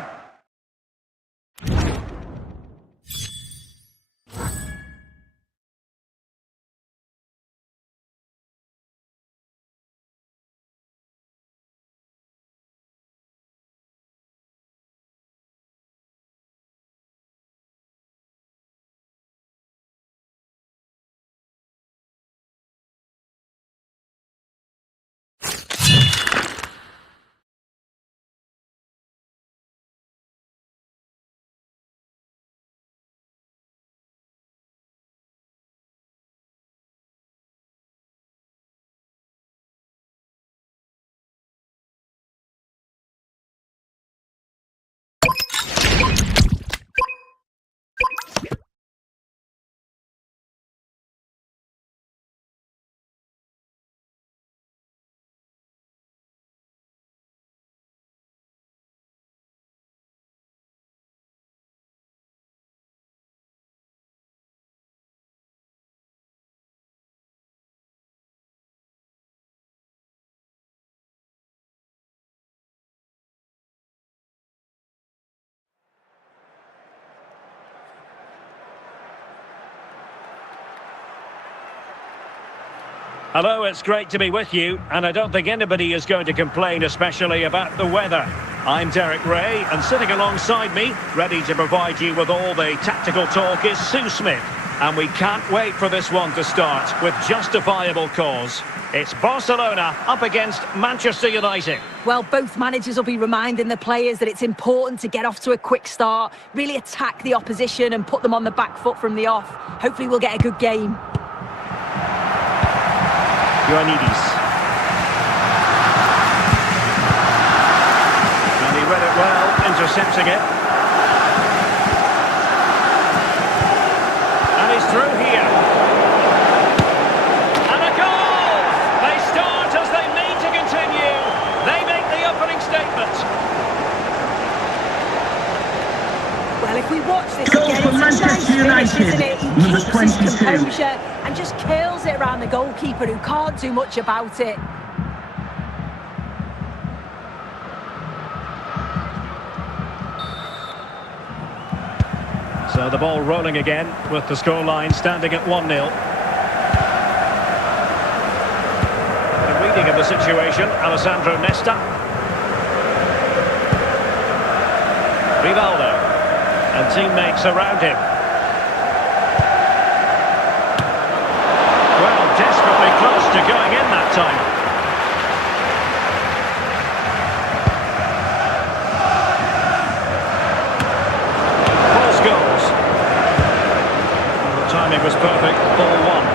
Hello, it's great to be with you, and I don't think anybody is going to complain, especially about the weather. I'm Derek Ray, and sitting alongside me, ready to provide you with all the tactical talk, is Sue Smith. And we can't wait for this one to start with justifiable cause. It's Barcelona up against Manchester United. Well, both managers will be reminding the players that it's important to get off to a quick start, really attack the opposition and put them on the back foot from the off. Hopefully we'll get a good game. Ioannidis. And he read it well, intercepting it. And he's through here. And a goal! They start as they mean to continue. They make the opening statement. Well, if we watch this Goal again, for it's a nice Manchester finish, United, isn't it? He number keeps his 22. composure and just curls it around the goalkeeper who can't do much about it. So the ball rolling again with the scoreline standing at 1-0. The reading of the situation, Alessandro Nesta. Rivaldo. And teammates around him. Well, desperately close to going in that time. Timing was perfect, ball one.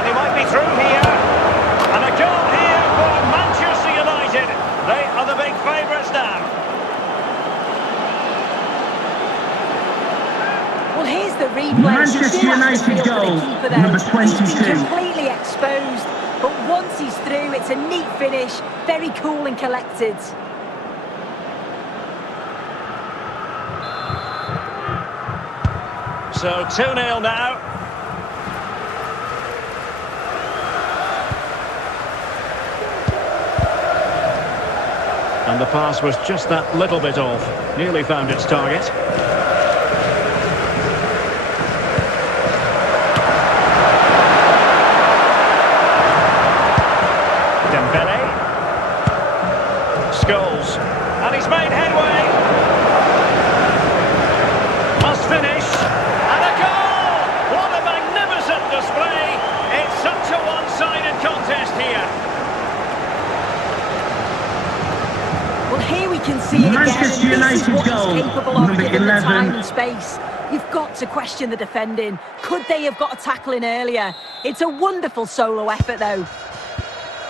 And he might be through here. And a goal here for Manchester United. They are the big favourites now. Well, here's the replay. Manchester United goal, number 22. He's been completely exposed, but once he's through, it's a neat finish, very cool and collected. So 2-0 now. And the pass was just that little bit off. Nearly found its target. Dembele. Scholes. And he's made headway. Must finish. Display. It's such a one-sided contest here. Well, here we can see it Manchester again, and this is United what goal, he's capable of number given the 11. time and space. You've got to question the defending. Could they have got a tackle in earlier? It's a wonderful solo effort, though.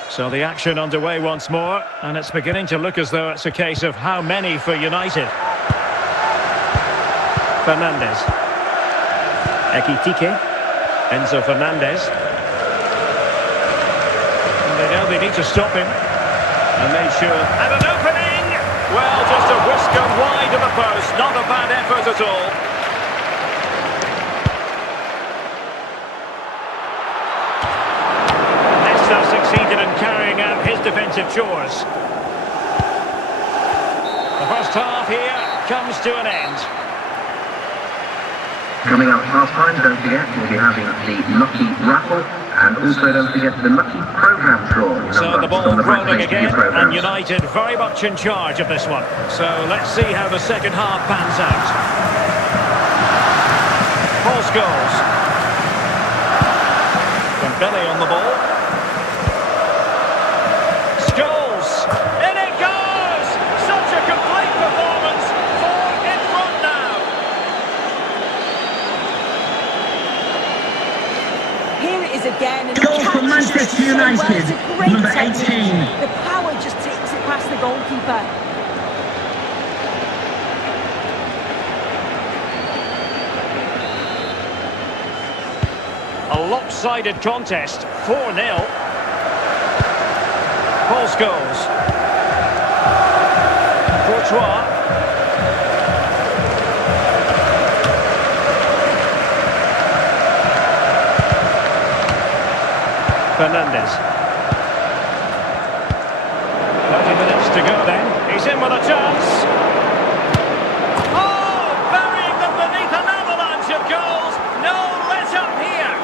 So the action underway once more, and it's beginning to look as though it's a case of how many for United. Fernandes. Ekitike. Enzo Fernandez. And they know they need to stop him. And they should. And an opening! Well, just a whisker wide of the post. Not a bad effort at all. Nesta succeeded in carrying out his defensive chores. The first half here comes to an end. Coming up half-time, don't forget, we'll be having the Lucky Raffle, and also don't forget the Lucky Programme draw. So the ball rolling again, and United very much in charge of this one. So let's see how the second half pans out. Paul Scholes. Dembele on the ball. Scholes! In it goes! Such a complete performance. 4 in front now. Here it is again, and Goal for Manchester United, number 18. The power just takes it past the goalkeeper. A lopsided contest, 4-0. Paul Scholes. Courtois. Fernandes. 30 minutes to go then. He's in with a chance. Oh, burying them beneath an avalanche of goals. No let up here.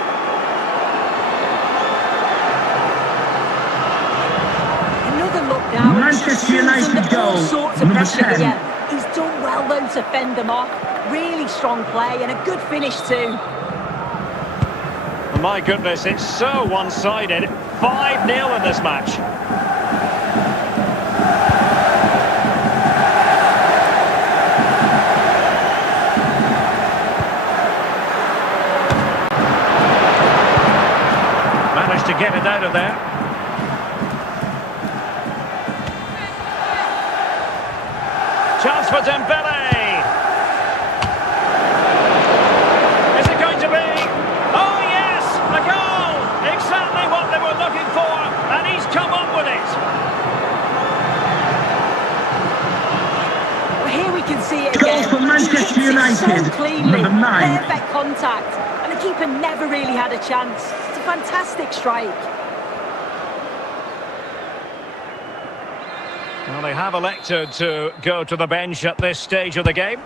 Another look now. Manchester United under all goal, sorts of number pressure 10. here. He's done well though to fend them off. Really strong play and a good finish too. My goodness, it's so one-sided. 5-0 in this match. Managed to get it out of there. Chance for Dembele. Is it going to be? Oh yes, a goal! Exactly what they were looking for, and he's come up with it. Well, here we can see it Goal again. for Manchester He hits it United, so cleanly, number 9. perfect contact, and the keeper never really had a chance. It's a fantastic strike. Well, they have elected to go to the bench at this stage of the game.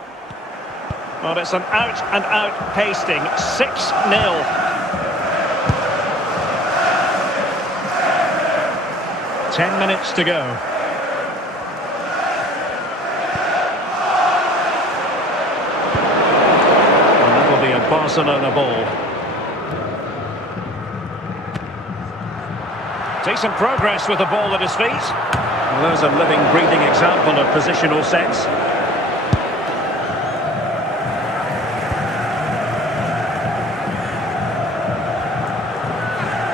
Well, it's an out-and-out pasting. 6-0. Ten minutes to go. And that will be a Barcelona ball. Decent progress with the ball at his feet. Well, there's a living, breathing example of positional sense.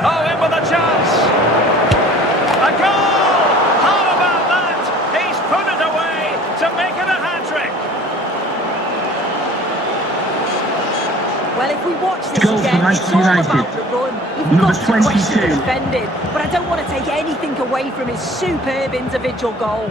Oh, in with a chance! A goal! How about that? He's put it away to make it a hat-trick. Well, if we watch this Goal for again, it's Manchester all United. about the run. You've Number got to question the 22. defending, but I don't want to take anything away from his superb individual goal.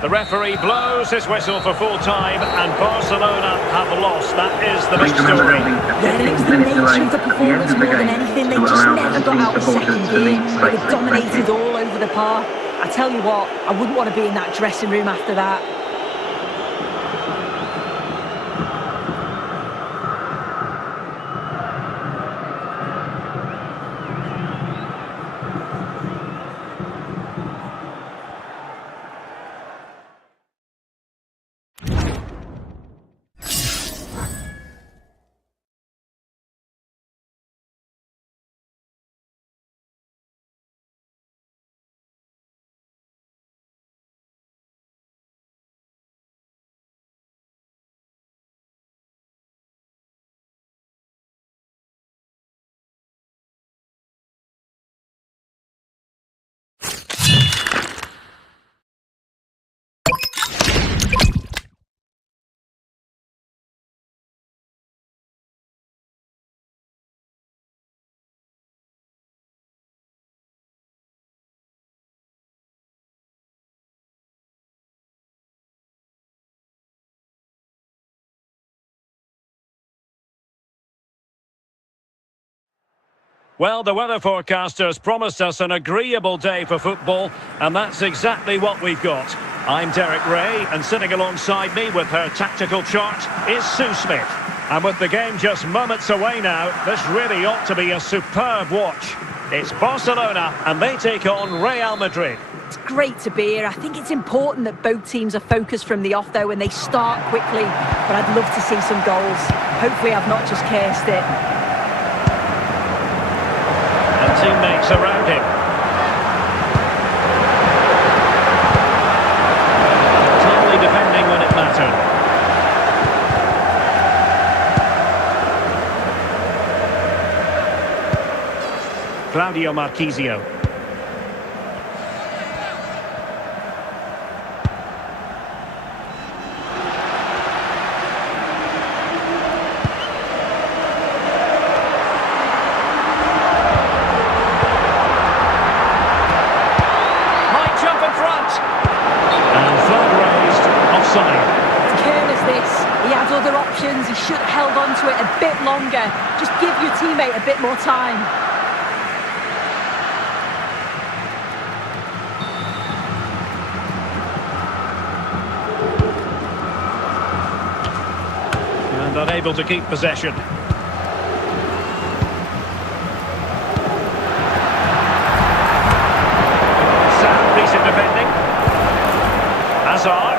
The referee blows his whistle for full time, and Barcelona have lost. That is the big Please remember story. there'll be Yeah, it 15 was the minutes nature delay of the at the end performance of the more than game anything. They to just allow never got visiting out of supporters second to gear. leave They were safely. dominated all over the park. I tell you what, I wouldn't want to be in that dressing room after that. Well, the weather forecasters promised us an agreeable day for football, and that's exactly what we've got. I'm Derek Ray, and sitting alongside me with her tactical chart is Sue Smith. And with the game just moments away now, this really ought to be a superb watch. It's Barcelona, and they take on Real Madrid. It's great to be here. I think it's important that both teams are focused from the off, though, and they start quickly. But I'd love to see some goals. Hopefully I've not just cursed it. And teammates around him. Timely defending when it mattered. Claudio Marchisio. Might jump in front. And flag raised, offside. As careless as this, he had other options. He should have held on to it a bit longer. Just give your teammate a bit more time. And unable to keep possession. Sound piece of defending. Hazard.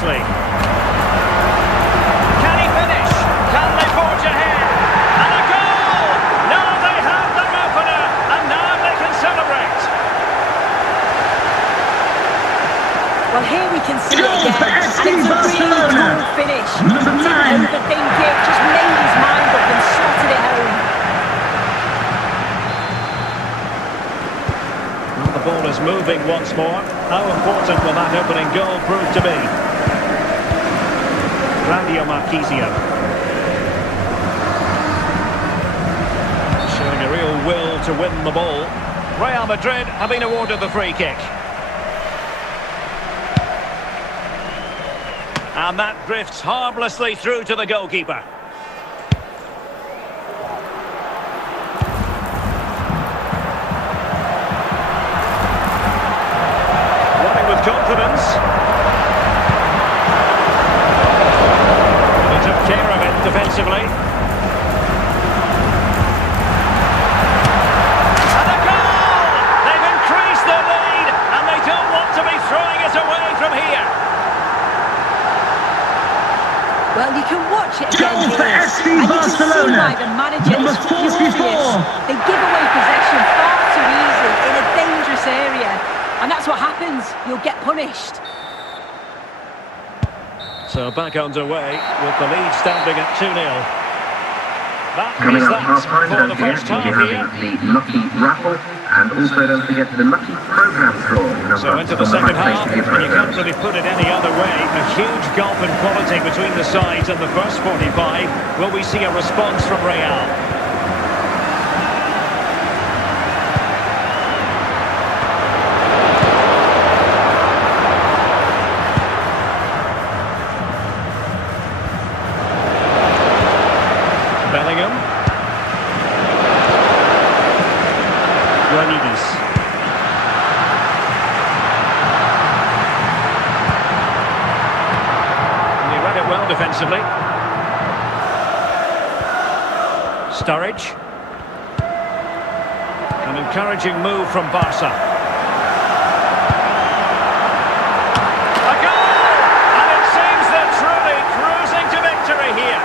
nicely. Can he finish? Can they forge ahead? And a goal! Now they have their opener, and now they can celebrate. Well, here we can see it Goal for again, FC and it's a really Barcelona. cool finish. Number Didn't 9. overthink it, just made his mind up and slotted it home. Well, the ball is moving once more. How important will that opening goal prove to be? Claudio Marchisio. Showing a real will to win the ball. Real Madrid have been awarded the free kick. And that drifts harmlessly through to the goalkeeper. Running with confidence. He took care of it defensively. And a goal! They've increased their lead, and they don't want to be throwing it away from here. Well, you can watch it again Goal for here, FC and you can see Barcelona. why the manager Number is furious. 44. They give away possession far too easily in a dangerous area, and that's what happens. You'll get punished. So back underway with the lead standing at 2-0. That Coming is up that half-time, for don't the forget, first we'll half be here. having the Lucky Raffle, and also don't forget the Lucky Programme draw. So into the second half, and you can't really put it any other way. A huge gulf in quality between the sides in the first 45. Will we see a response from Real? Bellingham. Ioannidis. And he read it well defensively. Sturridge. An encouraging move from Barca. A goal! And it seems they're truly cruising to victory here.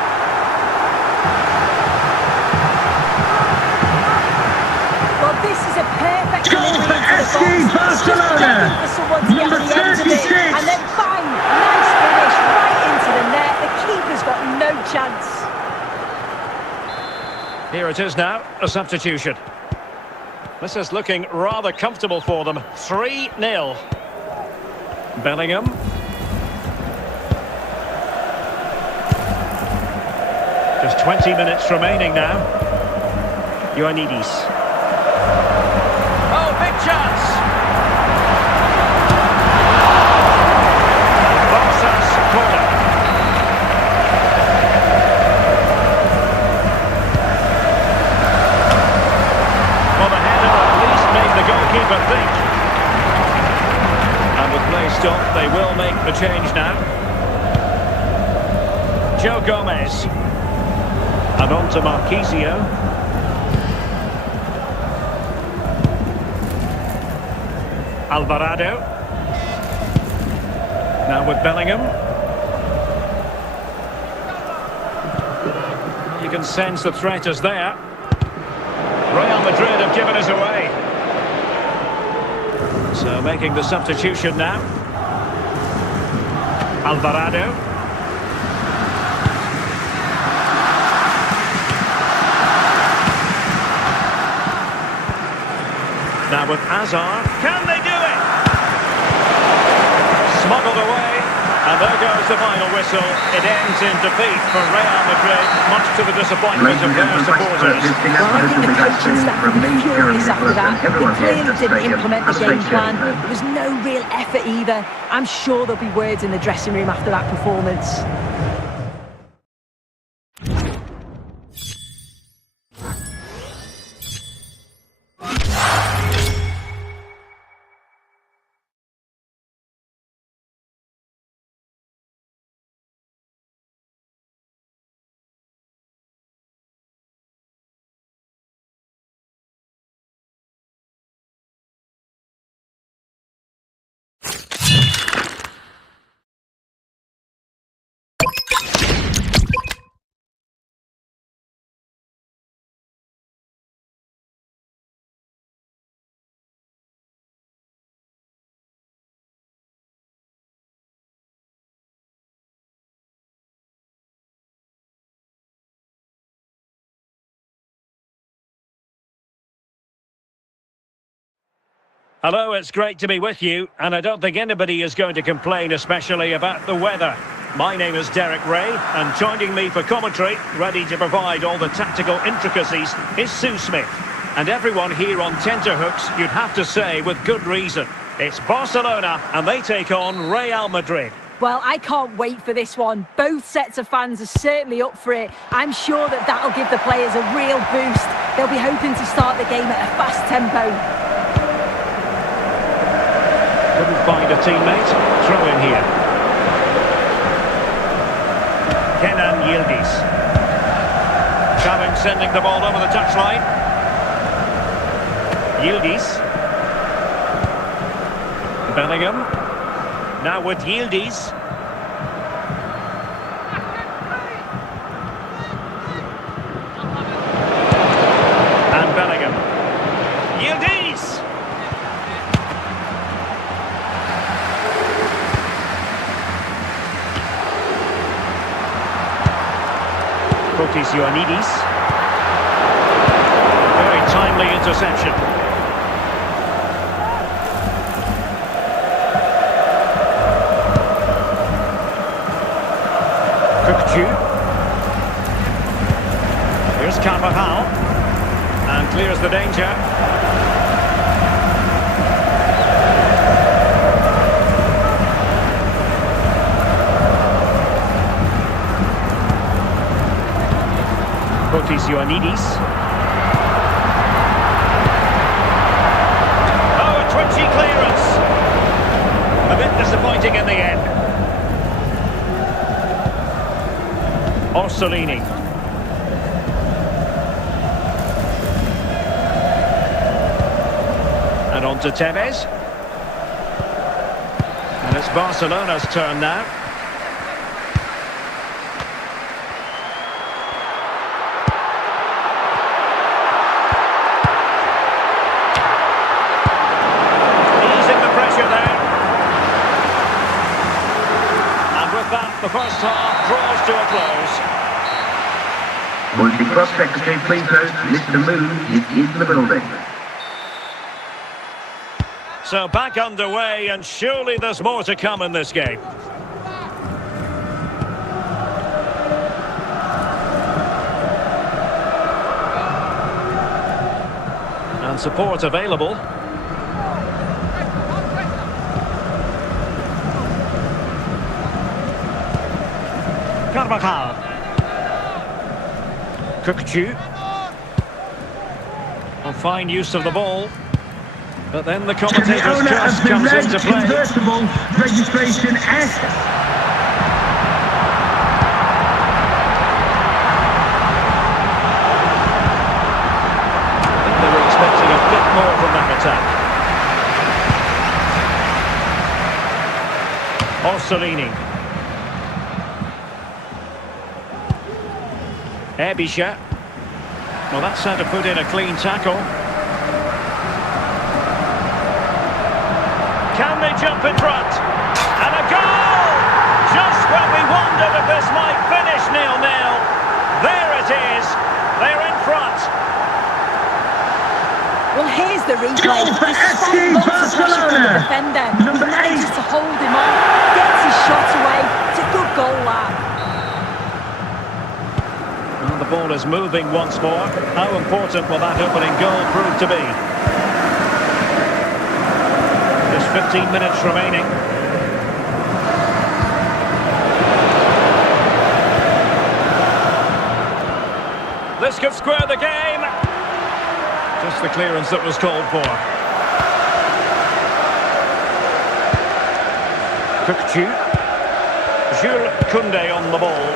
Well, this is a perfect Goal delivery for into the FC box. Barcelona. Just waiting for someone to get Number on the end of it, 36. and then bang, nice finish right into the net. The keeper's got no chance. Here it is now, a substitution. This is looking rather comfortable for them. 3-0. Bellingham. Just 20 minutes remaining now. Ioannidis. Oh, big chance! Barca's corner. Well, the header at least made the goalkeeper think. And with play stopped, they will make the change now. Joe Gomez. And on to Marchisio. Alvarado. Now with Bellingham. You can sense the threat is there. Real Madrid have given us away. So making the substitution now. Alvarado. Now with Hazard. Can they do it? Smuggled away. And there goes the final whistle. It ends in defeat for Real Madrid, much to the disappointment of their supporters. Well, I think the coaching staff will be furious after that. They clearly didn't implement the game plan. There was no real effort either. I'm sure there'll be words in the dressing room after that performance. Hello, it's great to be with you, and I don't think anybody is going to complain, especially about the weather. My name is Derek Ray, and joining me for commentary, ready to provide all the tactical intricacies, is Sue Smith. And everyone here on tenterhooks, you'd have to say with good reason. It's Barcelona, and they take on Real Madrid. Well, I can't wait for this one. Both sets of fans are certainly up for it. I'm sure that'll give the players a real boost. They'll be hoping to start the game at a fast tempo. Couldn't find a teammate. Throw in here. Kenan Yildiz. Xavi sending the ball over the touchline. Yildiz. Bellingham. Now with Yildiz. And Bellingham. Yildiz! Fotis Ioannidis. Very timely interception. Here's Carvajal, and clears the danger. Fotis Ioannidis. Oh, a twitchy clearance. A bit disappointing in the end. Orsolini. And on to Tevez. And it's Barcelona's turn now. Easing the pressure there. And with that, the first half draws to a close. Would the cross secretary please note Mr. Moon is in the building. So back underway, and surely there's more to come in this game. And support available. Carvajal. Kökçü. On fine use of the ball. But then the commentator's trust comes into play. Convertible registration S. I think they were expecting a bit more from that attack. Orsolini. Ebisha. Well, that's how to put in a clean tackle. Can they jump in front? And a goal! Just when we wondered if this might finish 0-0. There it is. They're in front. Well, here's the replay. Goal for FC Lots of pressure from the Barcelona. defender. Number 8. Manages to hold him on. Gets his shot away. It's a good goal, that. Well, the ball is moving once more. How important will that opening goal prove to be? Just 15 minutes remaining. This could square the game. Just the clearance that was called for. Kökçü. Jules Koundé on the ball.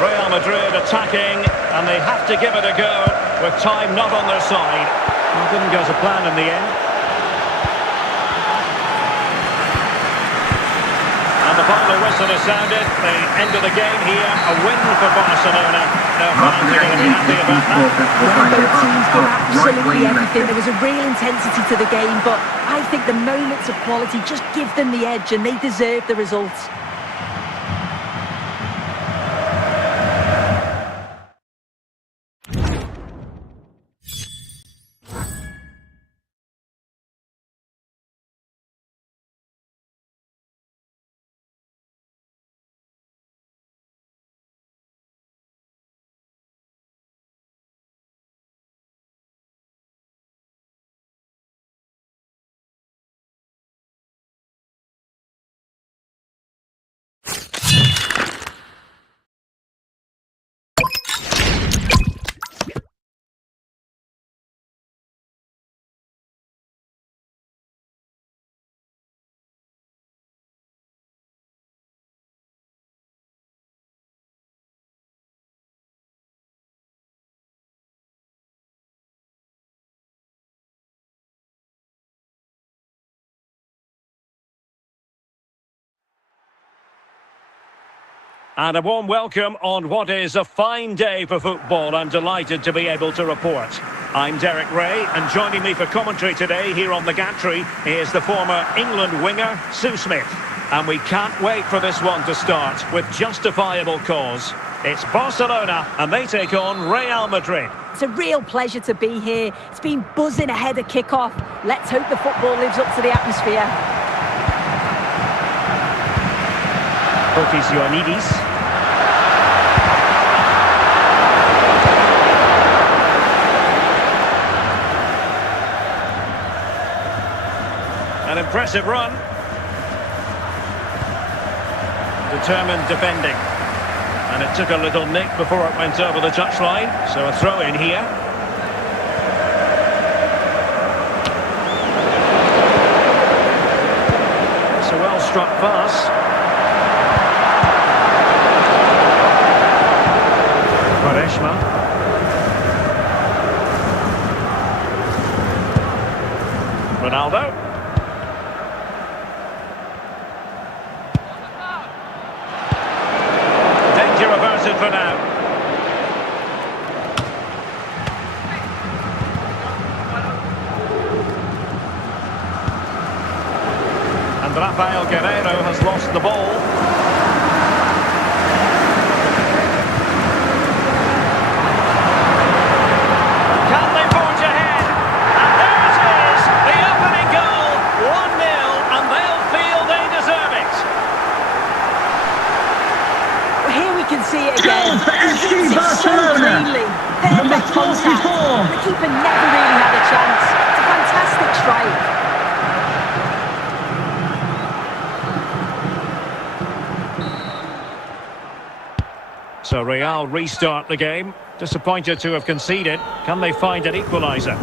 Real Madrid attacking, and they have to give it a go with time not on their side. Well, didn't go to plan in the end. And the final whistle has sounded. The end of the game here, a win for Barcelona. Now fans are going to be happy about that. Both teams did absolutely everything. There was a real intensity to the game, but I think the moments of quality just give them the edge, and they deserve the results. And a warm welcome on what is a fine day for football. I'm delighted to be able to report. I'm Derek Ray, and joining me for commentary today here on the gantry is the former England winger, Sue Smith. And we can't wait for this one to start with justifiable cause. It's Barcelona, and they take on Real Madrid. It's a real pleasure to be here. It's been buzzing ahead of kick-off. Let's hope the football lives up to the atmosphere. Fotis Ioannidis. An impressive run. Determined defending. And it took a little nick before it went over the touchline. So a throw in here. It's a well-struck pass. Quaresma. Ronaldo. Danger averted for now. And Rafael Guerreiro has lost the ball. See it again. FC It's so Barcelona. cleanly. Number Perfect contact. 44. The keeper never really had a chance. It's a fantastic strike. So Real restart the game. Disappointed to have conceded. Can they find an equaliser?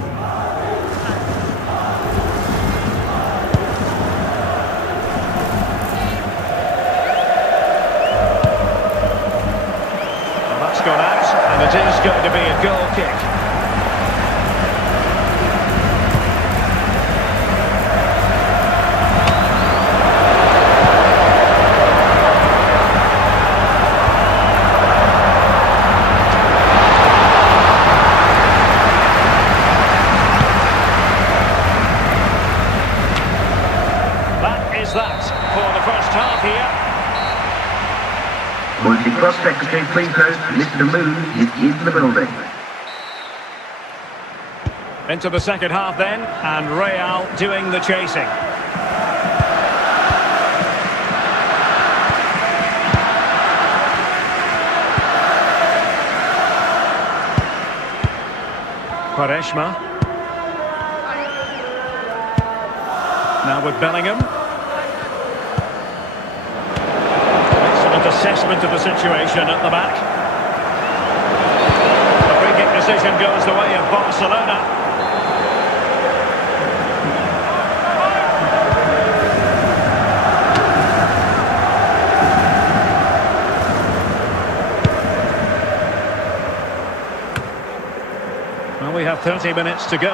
Gone out, and it is going to be a goal kick. That is that for the first half here. Would the Cross Secretary please note Mr. Moon is in the building. Into the second half then, and Real doing the chasing. Quaresma. Now with Bellingham. Assessment of the situation at the back. The free kick decision goes the way of Barcelona. Well, we have 30 minutes to go.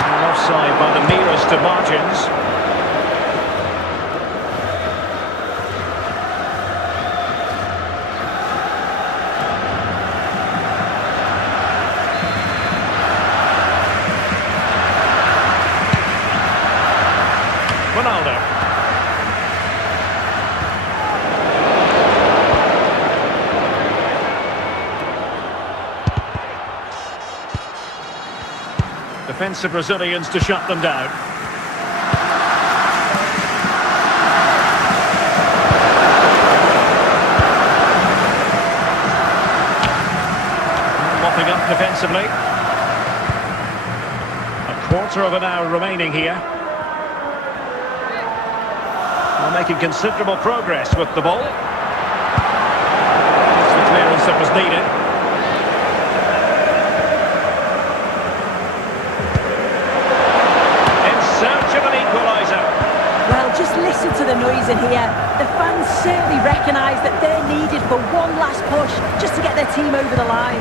And offside by the nearest to margins. Ronaldo. Defensive Brazilians to shut them down. Mopping up defensively. A quarter of an hour remaining here. Making considerable progress with the ball. That's the clearance that was needed. In search of an equaliser. Well, just listen to the noise in here. The fans certainly recognise that they're needed for one last push just to get their team over the line.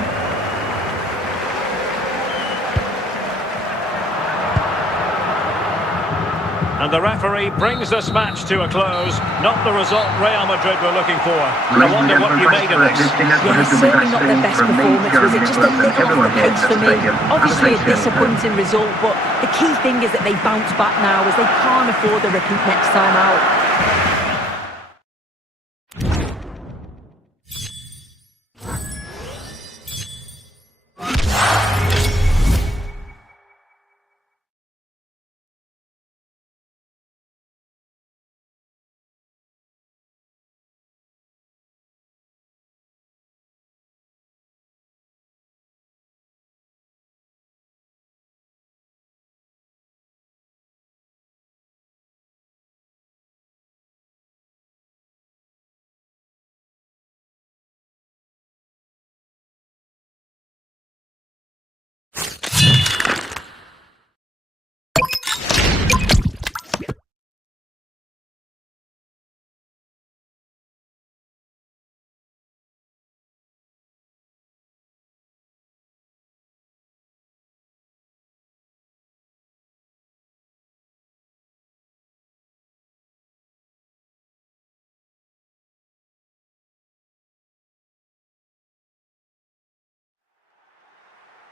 And the referee brings this match to a close. Not the result Real Madrid were looking for. I wonder what you made of this. Yeah, certainly not their best performance, was it? Just a little off the pace for me. Obviously a disappointing result, but the key thing is that they bounce back now, as they can't afford a repeat next time out.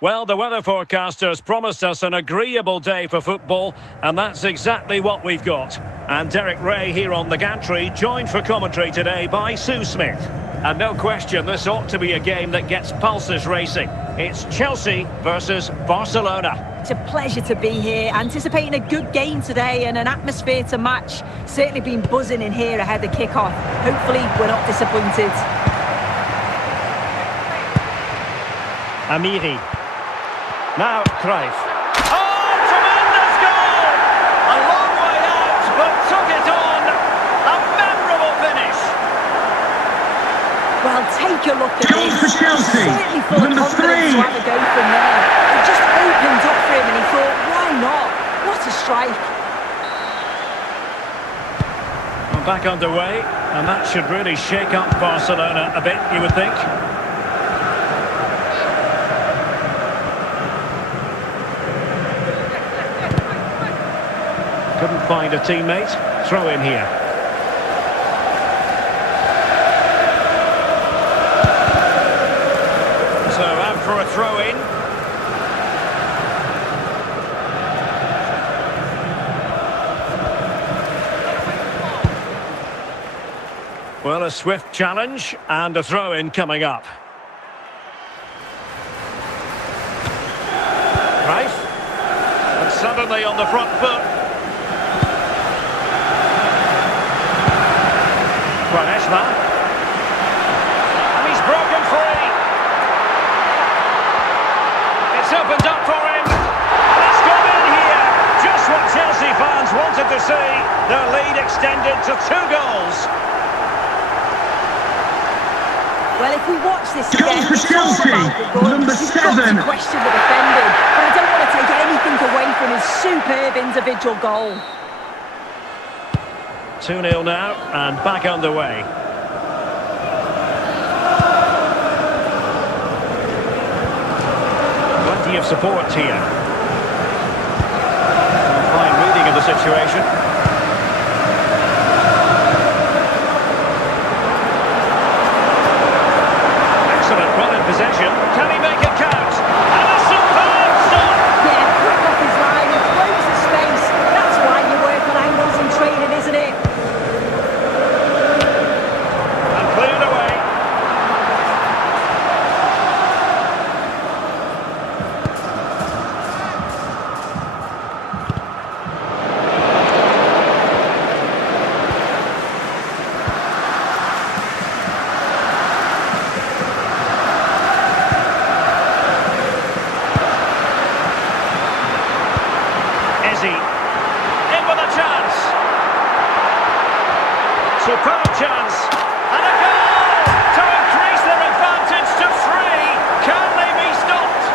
Well, the weather forecasters promised us an agreeable day for football, and that's exactly what we've got. And Derek Ray here on the gantry, joined for commentary today by Sue Smith. And no question, this ought to be a game that gets pulses racing. It's Chelsea versus Barcelona. It's a pleasure to be here, anticipating a good game today and an atmosphere to match. Certainly been buzzing in here ahead of kick-off. Hopefully we're not disappointed. Amiri. Now, Cruyff. Oh, tremendous goal! A long way out, but took it on. A memorable finish. Well, take a look at Goal this. for Chelsea. Certainly full of Number confidence 3. to have a go from there. It just opened up for him and he thought, why not? What a strike. Well, back underway, and that should really shake up Barcelona a bit, you would think. Couldn't find a teammate. Throw in here. So out for a throw in. Well, a swift challenge and a throw in coming up. Right. And suddenly on the front foot. Quaresma. And he's broken free. It's opened up for him. And it's gone in here. Just what Chelsea fans wanted to see. Their lead extended to 2 goals. Well, if we watch this Goal again, for it's all Chelsea, about the run. number You've got 7. to question the defending, but I don't want to take anything away from his superb individual goal. 2-0 now, and back underway. Plenty of support here. Fine reading of the situation. Excellent run in possession. Can he make it count? And a superb stop! Yeah, quick off his line and close the space. That's why you work on angles in training, isn't it? And cleared away. In with a chance. Superb chance. And a goal to increase their advantage to 3. Can they be stopped?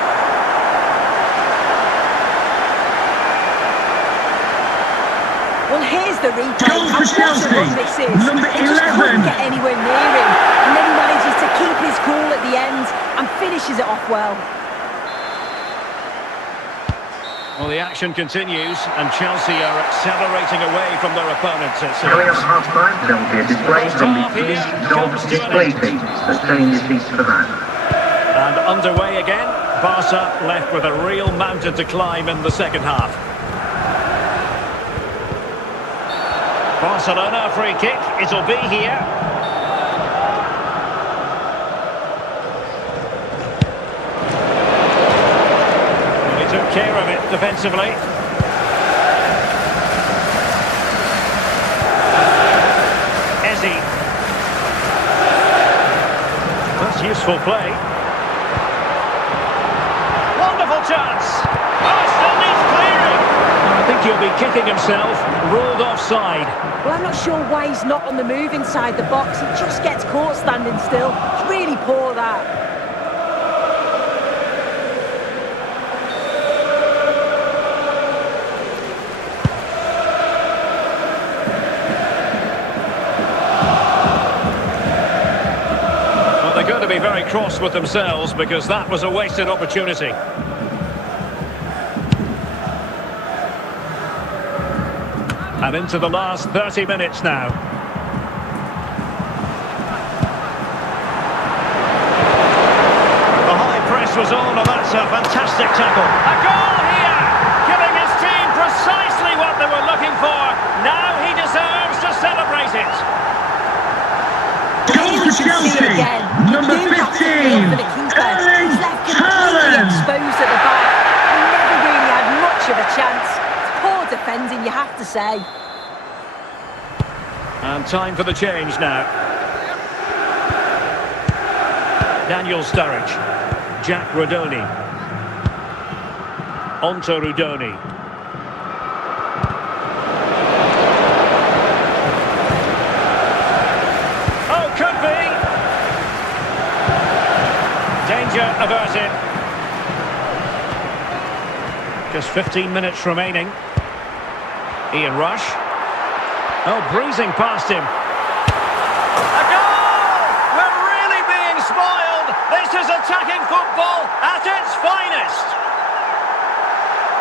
Well, here's the replay. Goal for And what a Chelsea, run this is. number He just 11. couldn't get anywhere near him. And then he manages to keep his cool at the end and finishes it off well. Well, the action continues, and Chelsea are accelerating away from their opponents, it Coming up seems. at half-time, there will be a display from the Half here police dog comes to an display end. pages. Sustain receipts for that. And underway again, Barca left with a real mountain to climb in the second half. Barcelona free kick, it'll be here. Well, he took care of it defensively. Ezzy. That's useful play. Wonderful chance. Oh, still needs clearing. I think he'll be kicking himself, ruled offside. Well, I'm not sure why he's not on the move inside the box. He just gets caught standing still. It's really poor, that. Well, they're going to be very cross with themselves because that was a wasted opportunity. And into the last 30 minutes now. The high press was on, and that's a fantastic tackle. A goal here, giving his team precisely what they were looking for. Now he deserves to celebrate it. Goal for Chelsea, number 15, Erling He's left completely Haaland. exposed at the back. He never really had much of a chance. Poor defending, you have to say. And time for the change now. Daniel Sturridge. Jack Rodoni. Onto Rudoni. Oh, could be! Danger averted. Just 15 minutes remaining. Ian Rush. Oh, breezing past him. A goal! We're really being spoiled. This is attacking football at its finest.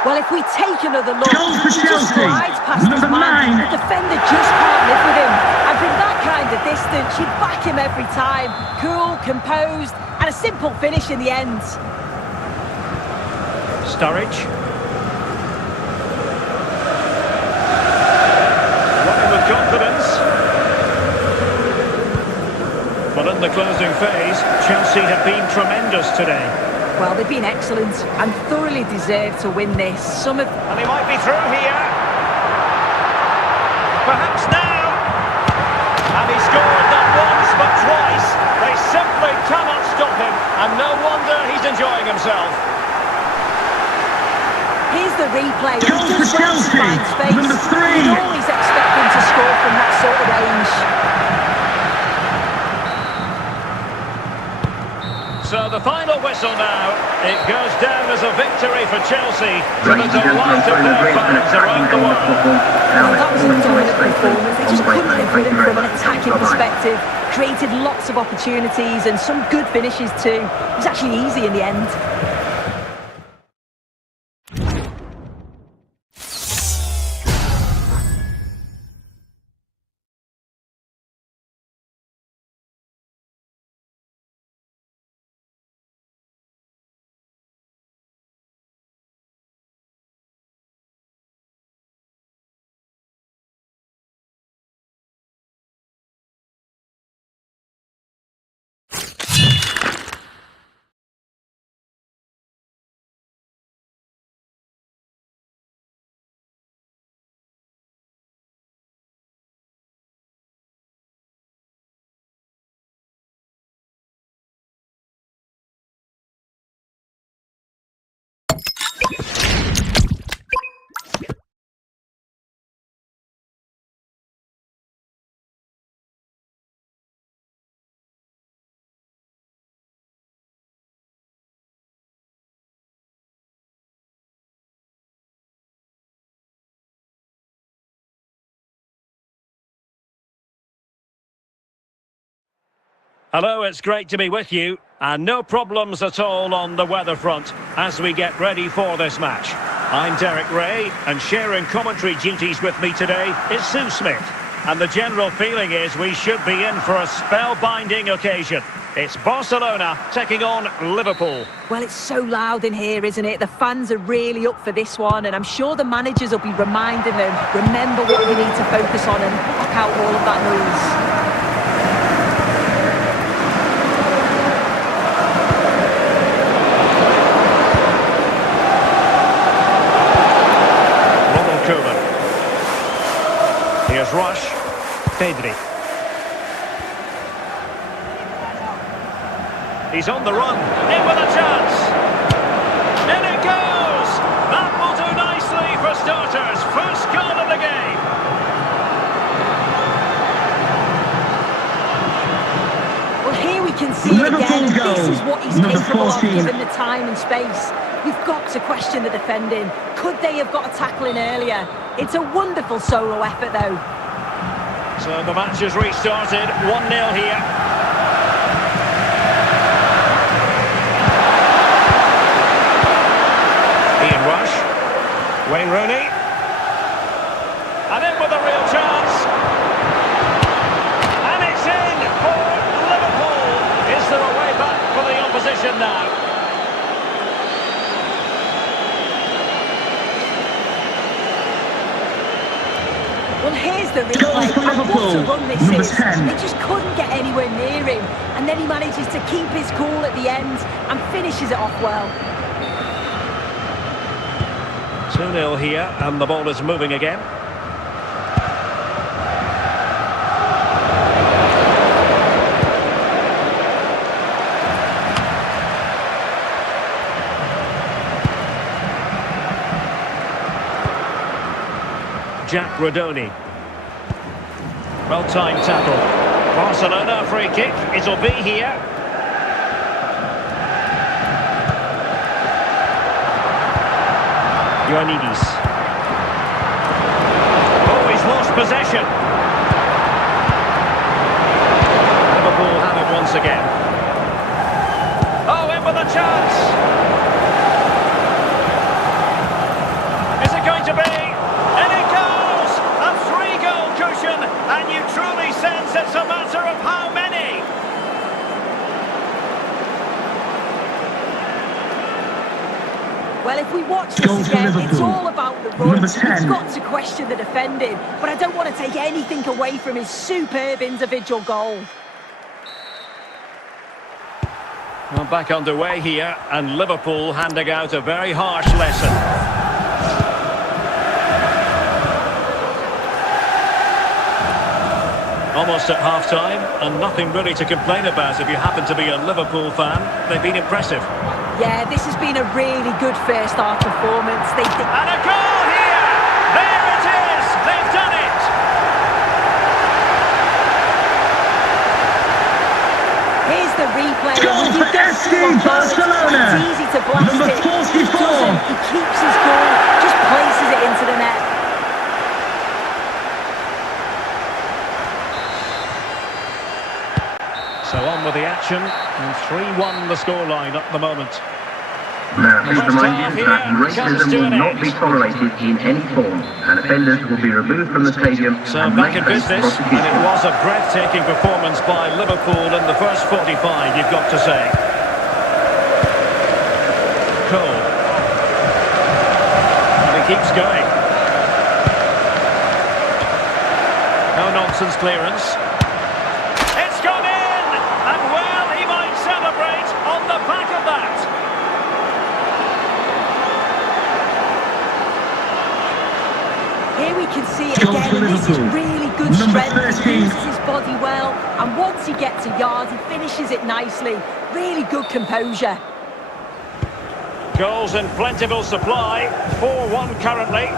Well, if we take another look, Goal for he just Chelsea, glides past his number man. 9. The defender just can't live with him. And from that kind of distance, you'd back him every time. Cool, composed, and a simple finish in the end. Sturridge. Running with confidence. But in the closing phase, Chelsea have been tremendous today. Well, they've been excellent and thoroughly deserved to win this. And he might be through here. Perhaps now. And he scored not once but twice. They simply cannot stop him. And no wonder he's enjoying himself. Here's the replay. Goal He for does well to Chelsea, find space. number 3. You'd always expect him to score from that sort of range. So the final whistle now. It goes down as a victory for Chelsea to the Ladies and gentlemen, delight of following a their great and fans attacking around the goal of world. football. Now That was a let's all enjoy dominant safely performance. They on just the couldn't break. live with Thank him you very from an much. attacking Bye-bye. perspective. Created lots of opportunities and some good finishes too. It was actually easy in the end. Hello, it's great to be with you. And no problems at all on the weather front as we get ready for this match. I'm Derek Ray, and sharing commentary duties with me today is Sue Smith. And the general feeling is we should be in for a spellbinding occasion. It's Barcelona taking on Liverpool. Well, it's so loud in here, isn't it? The fans are really up for this one, and I'm sure the managers will be reminding them, remember what you need to focus on and block out all of that noise. Here's Rush, Pedri. He's on the run, in with a chance. In it goes! That will do nicely for starters. First goal of the game. Well, here we can see it again. This is what he's capable of given the time and space. We've got to question the defending. Could they have got a tackle in earlier? It's a wonderful solo effort, though. So the match has restarted. 1-0 here. Ian Rush. Wayne Rooney. And in with a real chance. And it's in for Liverpool. Is there a way back for the opposition now? Well, here's the replay, and what a run this is. 10. They just couldn't get anywhere near him, and then he manages to keep his cool at the end and finishes it off well. 2-0 here, and the ball is moving again. Jack Rodoni. Well-timed tackle. Barcelona free kick. It'll be here. Ioannidis. Oh, he's lost possession. Liverpool have it once again. Oh, in with a chance. Is it going to be? And you truly sense it's a matter of how many. Well, if we watch this again, it's all about the run. We've got to question the defending, but I don't want to take anything away from his superb individual goal. Well, back underway here, and Liverpool handing out a very harsh lesson. Almost at half-time, and nothing really to complain about if you happen to be a Liverpool fan. They've been impressive. Yeah, this has been a really good first-half performance. And a goal here! There it is! They've done it! Here's the replay. Goal for FC Barcelona! It's easy to blast it. He doesn't. He keeps his goal, just places it into the net. So on with the action, and 3-1 the scoreline at the moment. Now, please remind you that racism will not be tolerated in any form, and offenders will be removed from the stadium. So back in business, and it was a breathtaking performance by Liverpool in the first 45, you've got to say. Cole. And he keeps going. No nonsense clearance. It's gone in! And well, he might celebrate on the back of that. Here we can see it again, and this is really good strength. He uses his body well, and once he gets a yard, he finishes it nicely. Really good composure. Goals in plentiful supply, 4-1 currently.